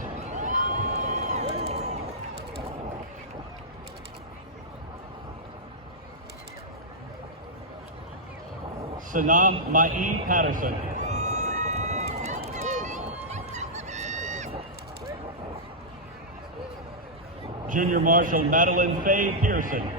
Sanam Mai Patterson. Junior Marshal Madeline Faye Pearson.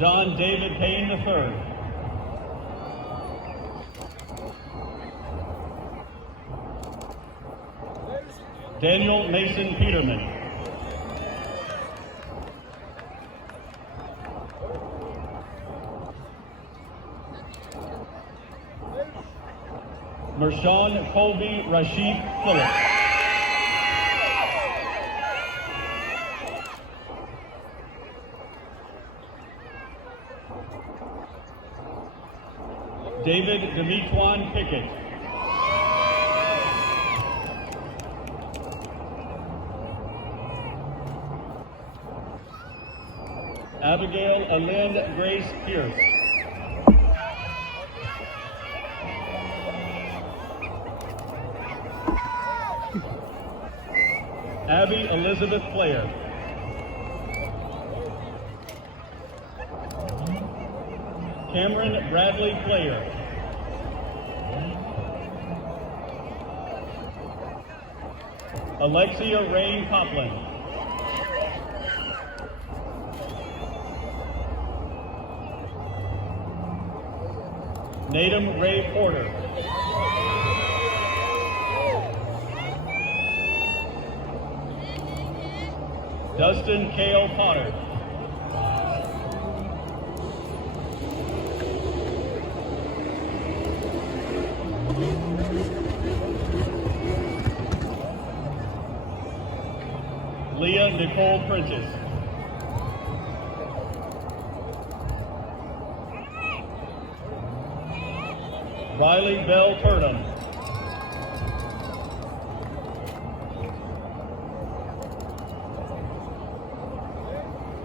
John David Payne III. Daniel Mason Peterman. Mershawn Colby Rashid Phillips. David Demetwan Pickett. Abigail Alyn Grace Pierce. Abby Elizabeth Player. Cameron Bradley Player. Alexia Ray Copeland. Natum Ray Porter. Dustin Kale Potter. Leah Nicole Prentice. Riley Bell Turnham.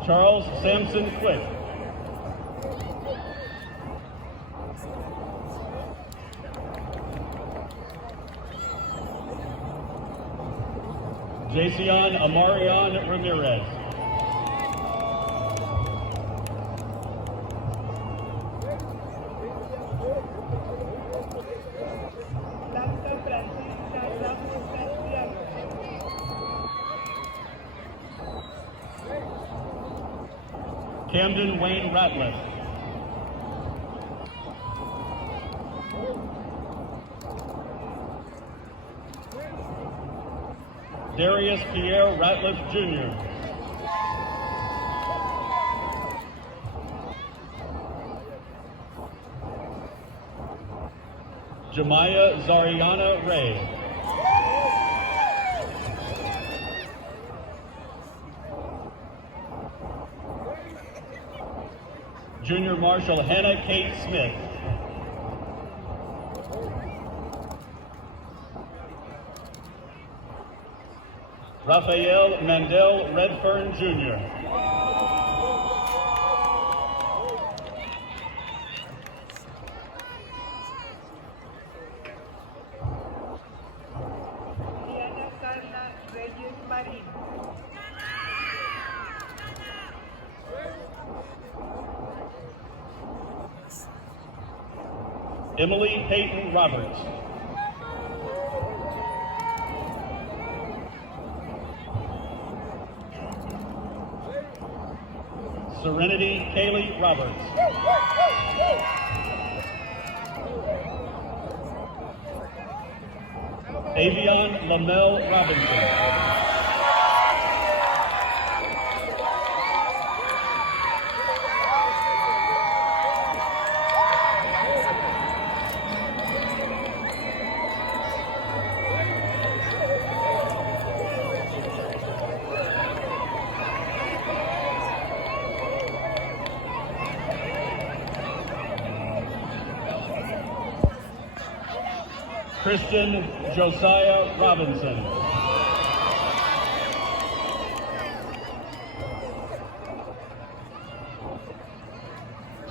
Charles Sampson Quick. Jason Amarion Ramirez. Blanca Francisca Camden Wayne Ratliff. Darius Pierre Ratliff Jr. Jemiah Zariana Ray. Junior Marshal Hannah Kate Smith. Raphael Mandel Redfern Jr. Diana Carla Reyes Marín. Emily Peyton Roberts. Serenity Kaylee Roberts. Avion Lamel Robinson. Christian Josiah Robinson.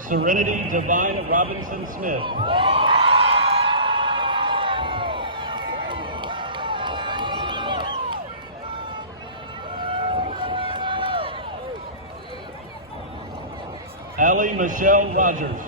Serenity Divine Robinson Smith. Allie Michelle Rogers.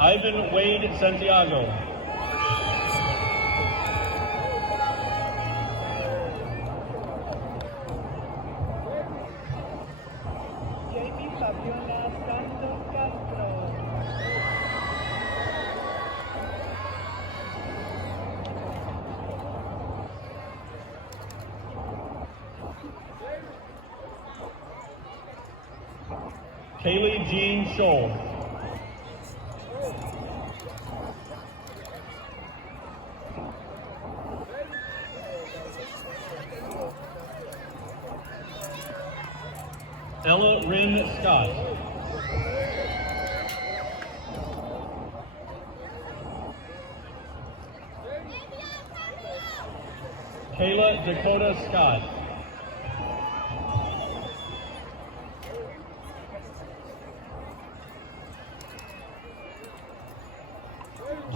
Ivan Wade Santiago. Jamie Fabiola Santos Castro. Kaylee Jean Scholl. Ella Ryn Scott. Kayla Dakota Scott.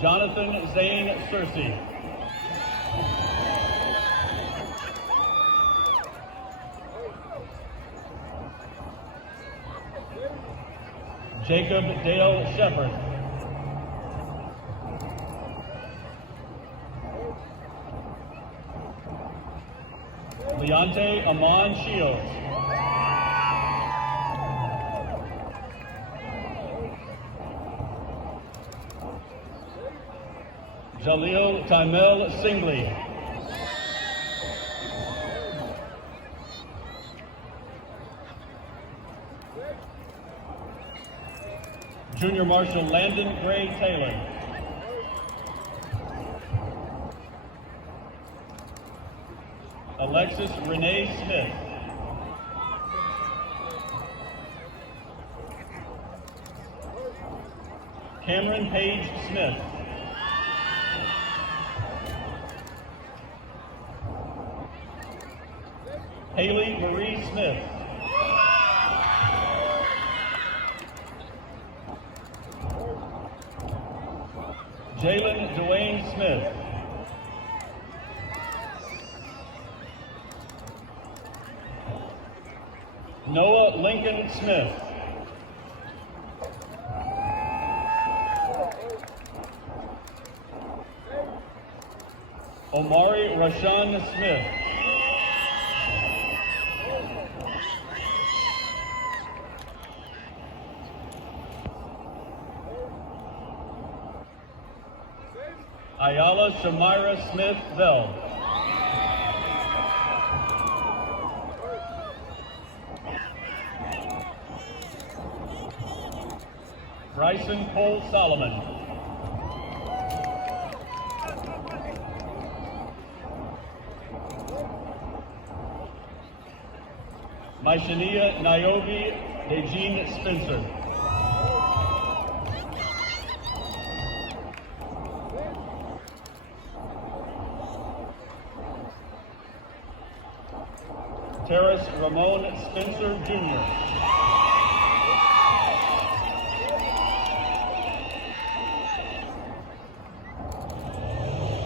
Jonathan Zane Searcy. Jacob Dale Shepard. Leonte Amon Shields. Jaleel Timel Singley. Junior Marshal Landon Gray Taylor. Alexis Renee Smith. Cameron Page Smith. Haley Marie Smith. Jalen Dwayne Smith. Noah Lincoln Smith. Omari Rashawn Smith. Ayala Shamira Smith Bell. Bryson Cole Solomon. Maishania Niobe Dejeen Spencer. Terrace Ramon Spencer Jr.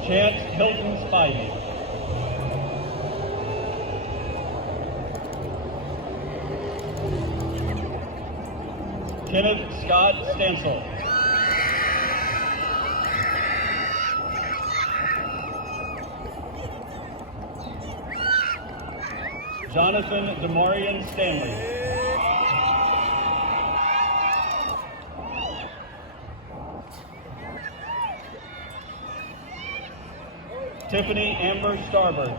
Chance Hilton Spivey. Kenneth Scott Stansel. Jonathan Demarion Stanley. Tiffany Amber Starbird.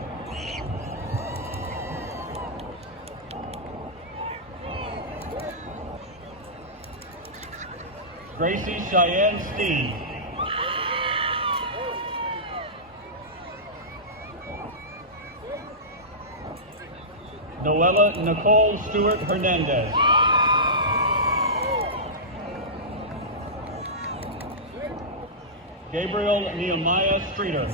Gracie Cheyenne Steen. Noella Nicole Stewart Hernandez. Gabriel Nehemiah Streeter.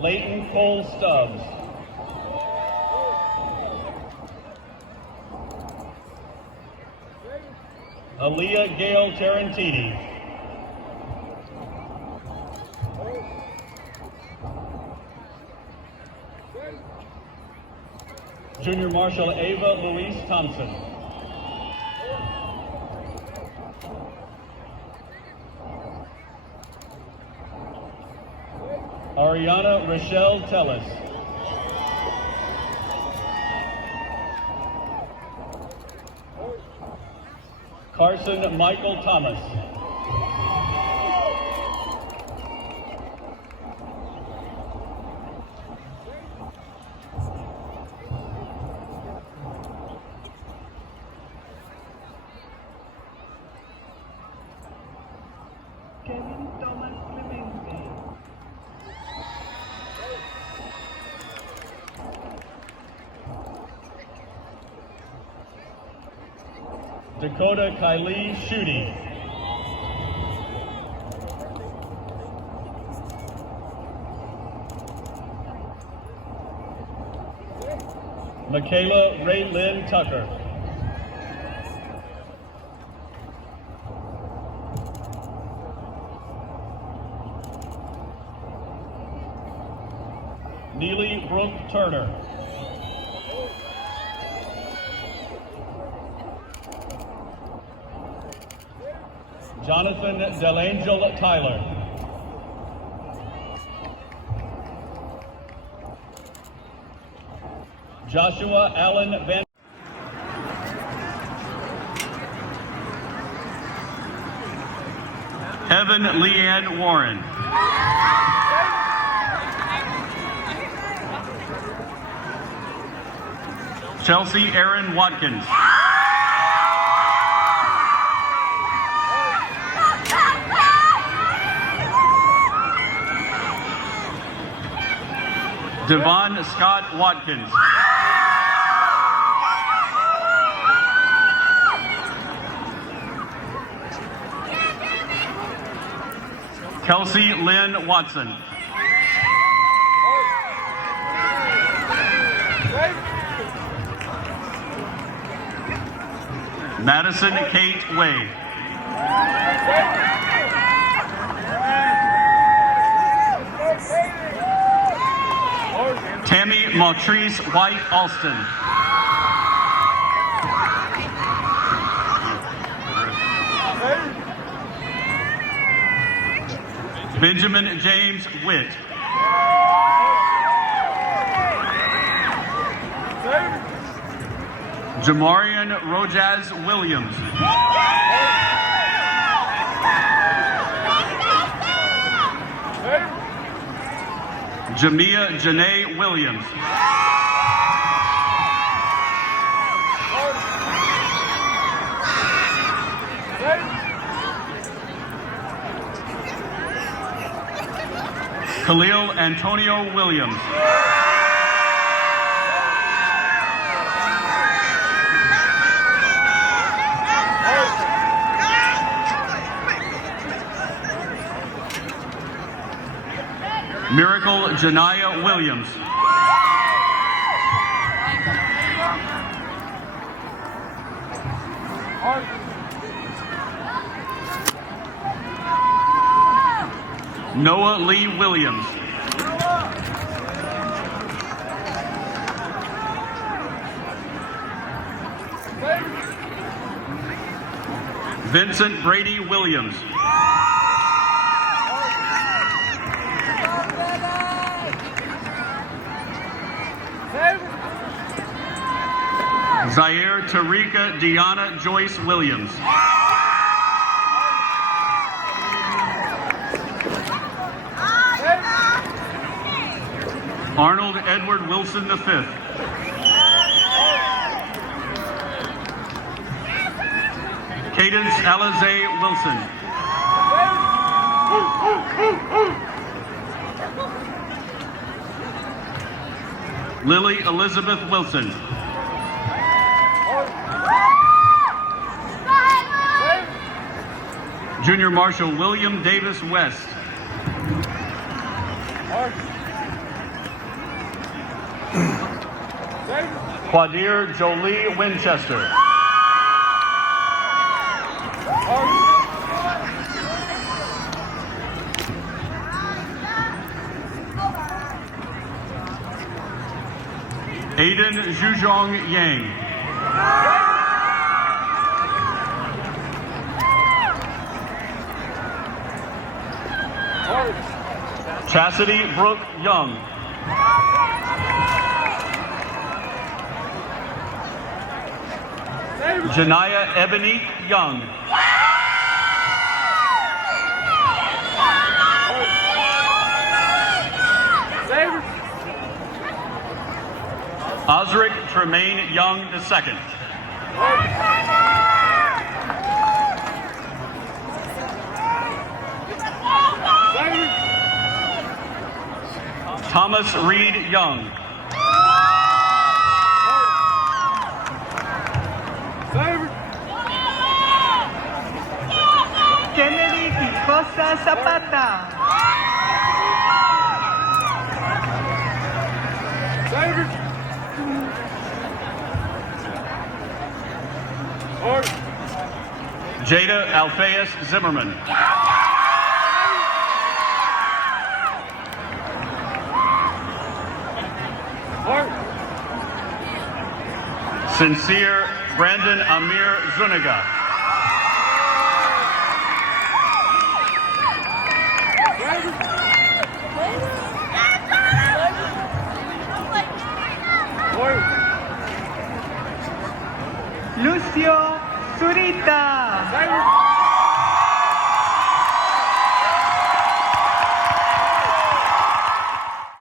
Leighton Cole Stubbs. Aaliyah Gail Tarantini. Junior Marshal Ava Louise Thompson. Ariana Rochelle Tellis. Carson Michael Thomas. Kevin Thomas Clemente. Dakota Kylie Schutte. Michaela Raylyn Tucker. Neely Brooke Turner. Jonathan Delangel Tyler. Joshua Allen Van. Heaven Leanne Warren. Chelsea Erin Watkins. Devon Scott Watkins. Kelsey Lynn Watson. Madison Kate Wade. Tammy Maltrice White Alston. Benjamin James Witt. Jamarian Rojaz Williams. Jamia Janae Williams. Khalil Antonio Williams. Miracle Janaya Williams. Noah Lee Williams. Vincent Brady Williams. Zaire Tarika Deanna Joyce Williams. Arnold Edward Wilson V. Cadence Alize Wilson. Lily Elizabeth Wilson. Junior Marshal William Davis West. Quadir Jolie Winchester. Aiden Zhuzhong Yang. Chastity Brooke Young. Janaya Ebony Young. Osric Tremaine Young II. Thomas Reed Young. Kennedy Picosa Zapata. Jada Alphaeus Zimmerman. Sincere Brandon Amir Zuniga.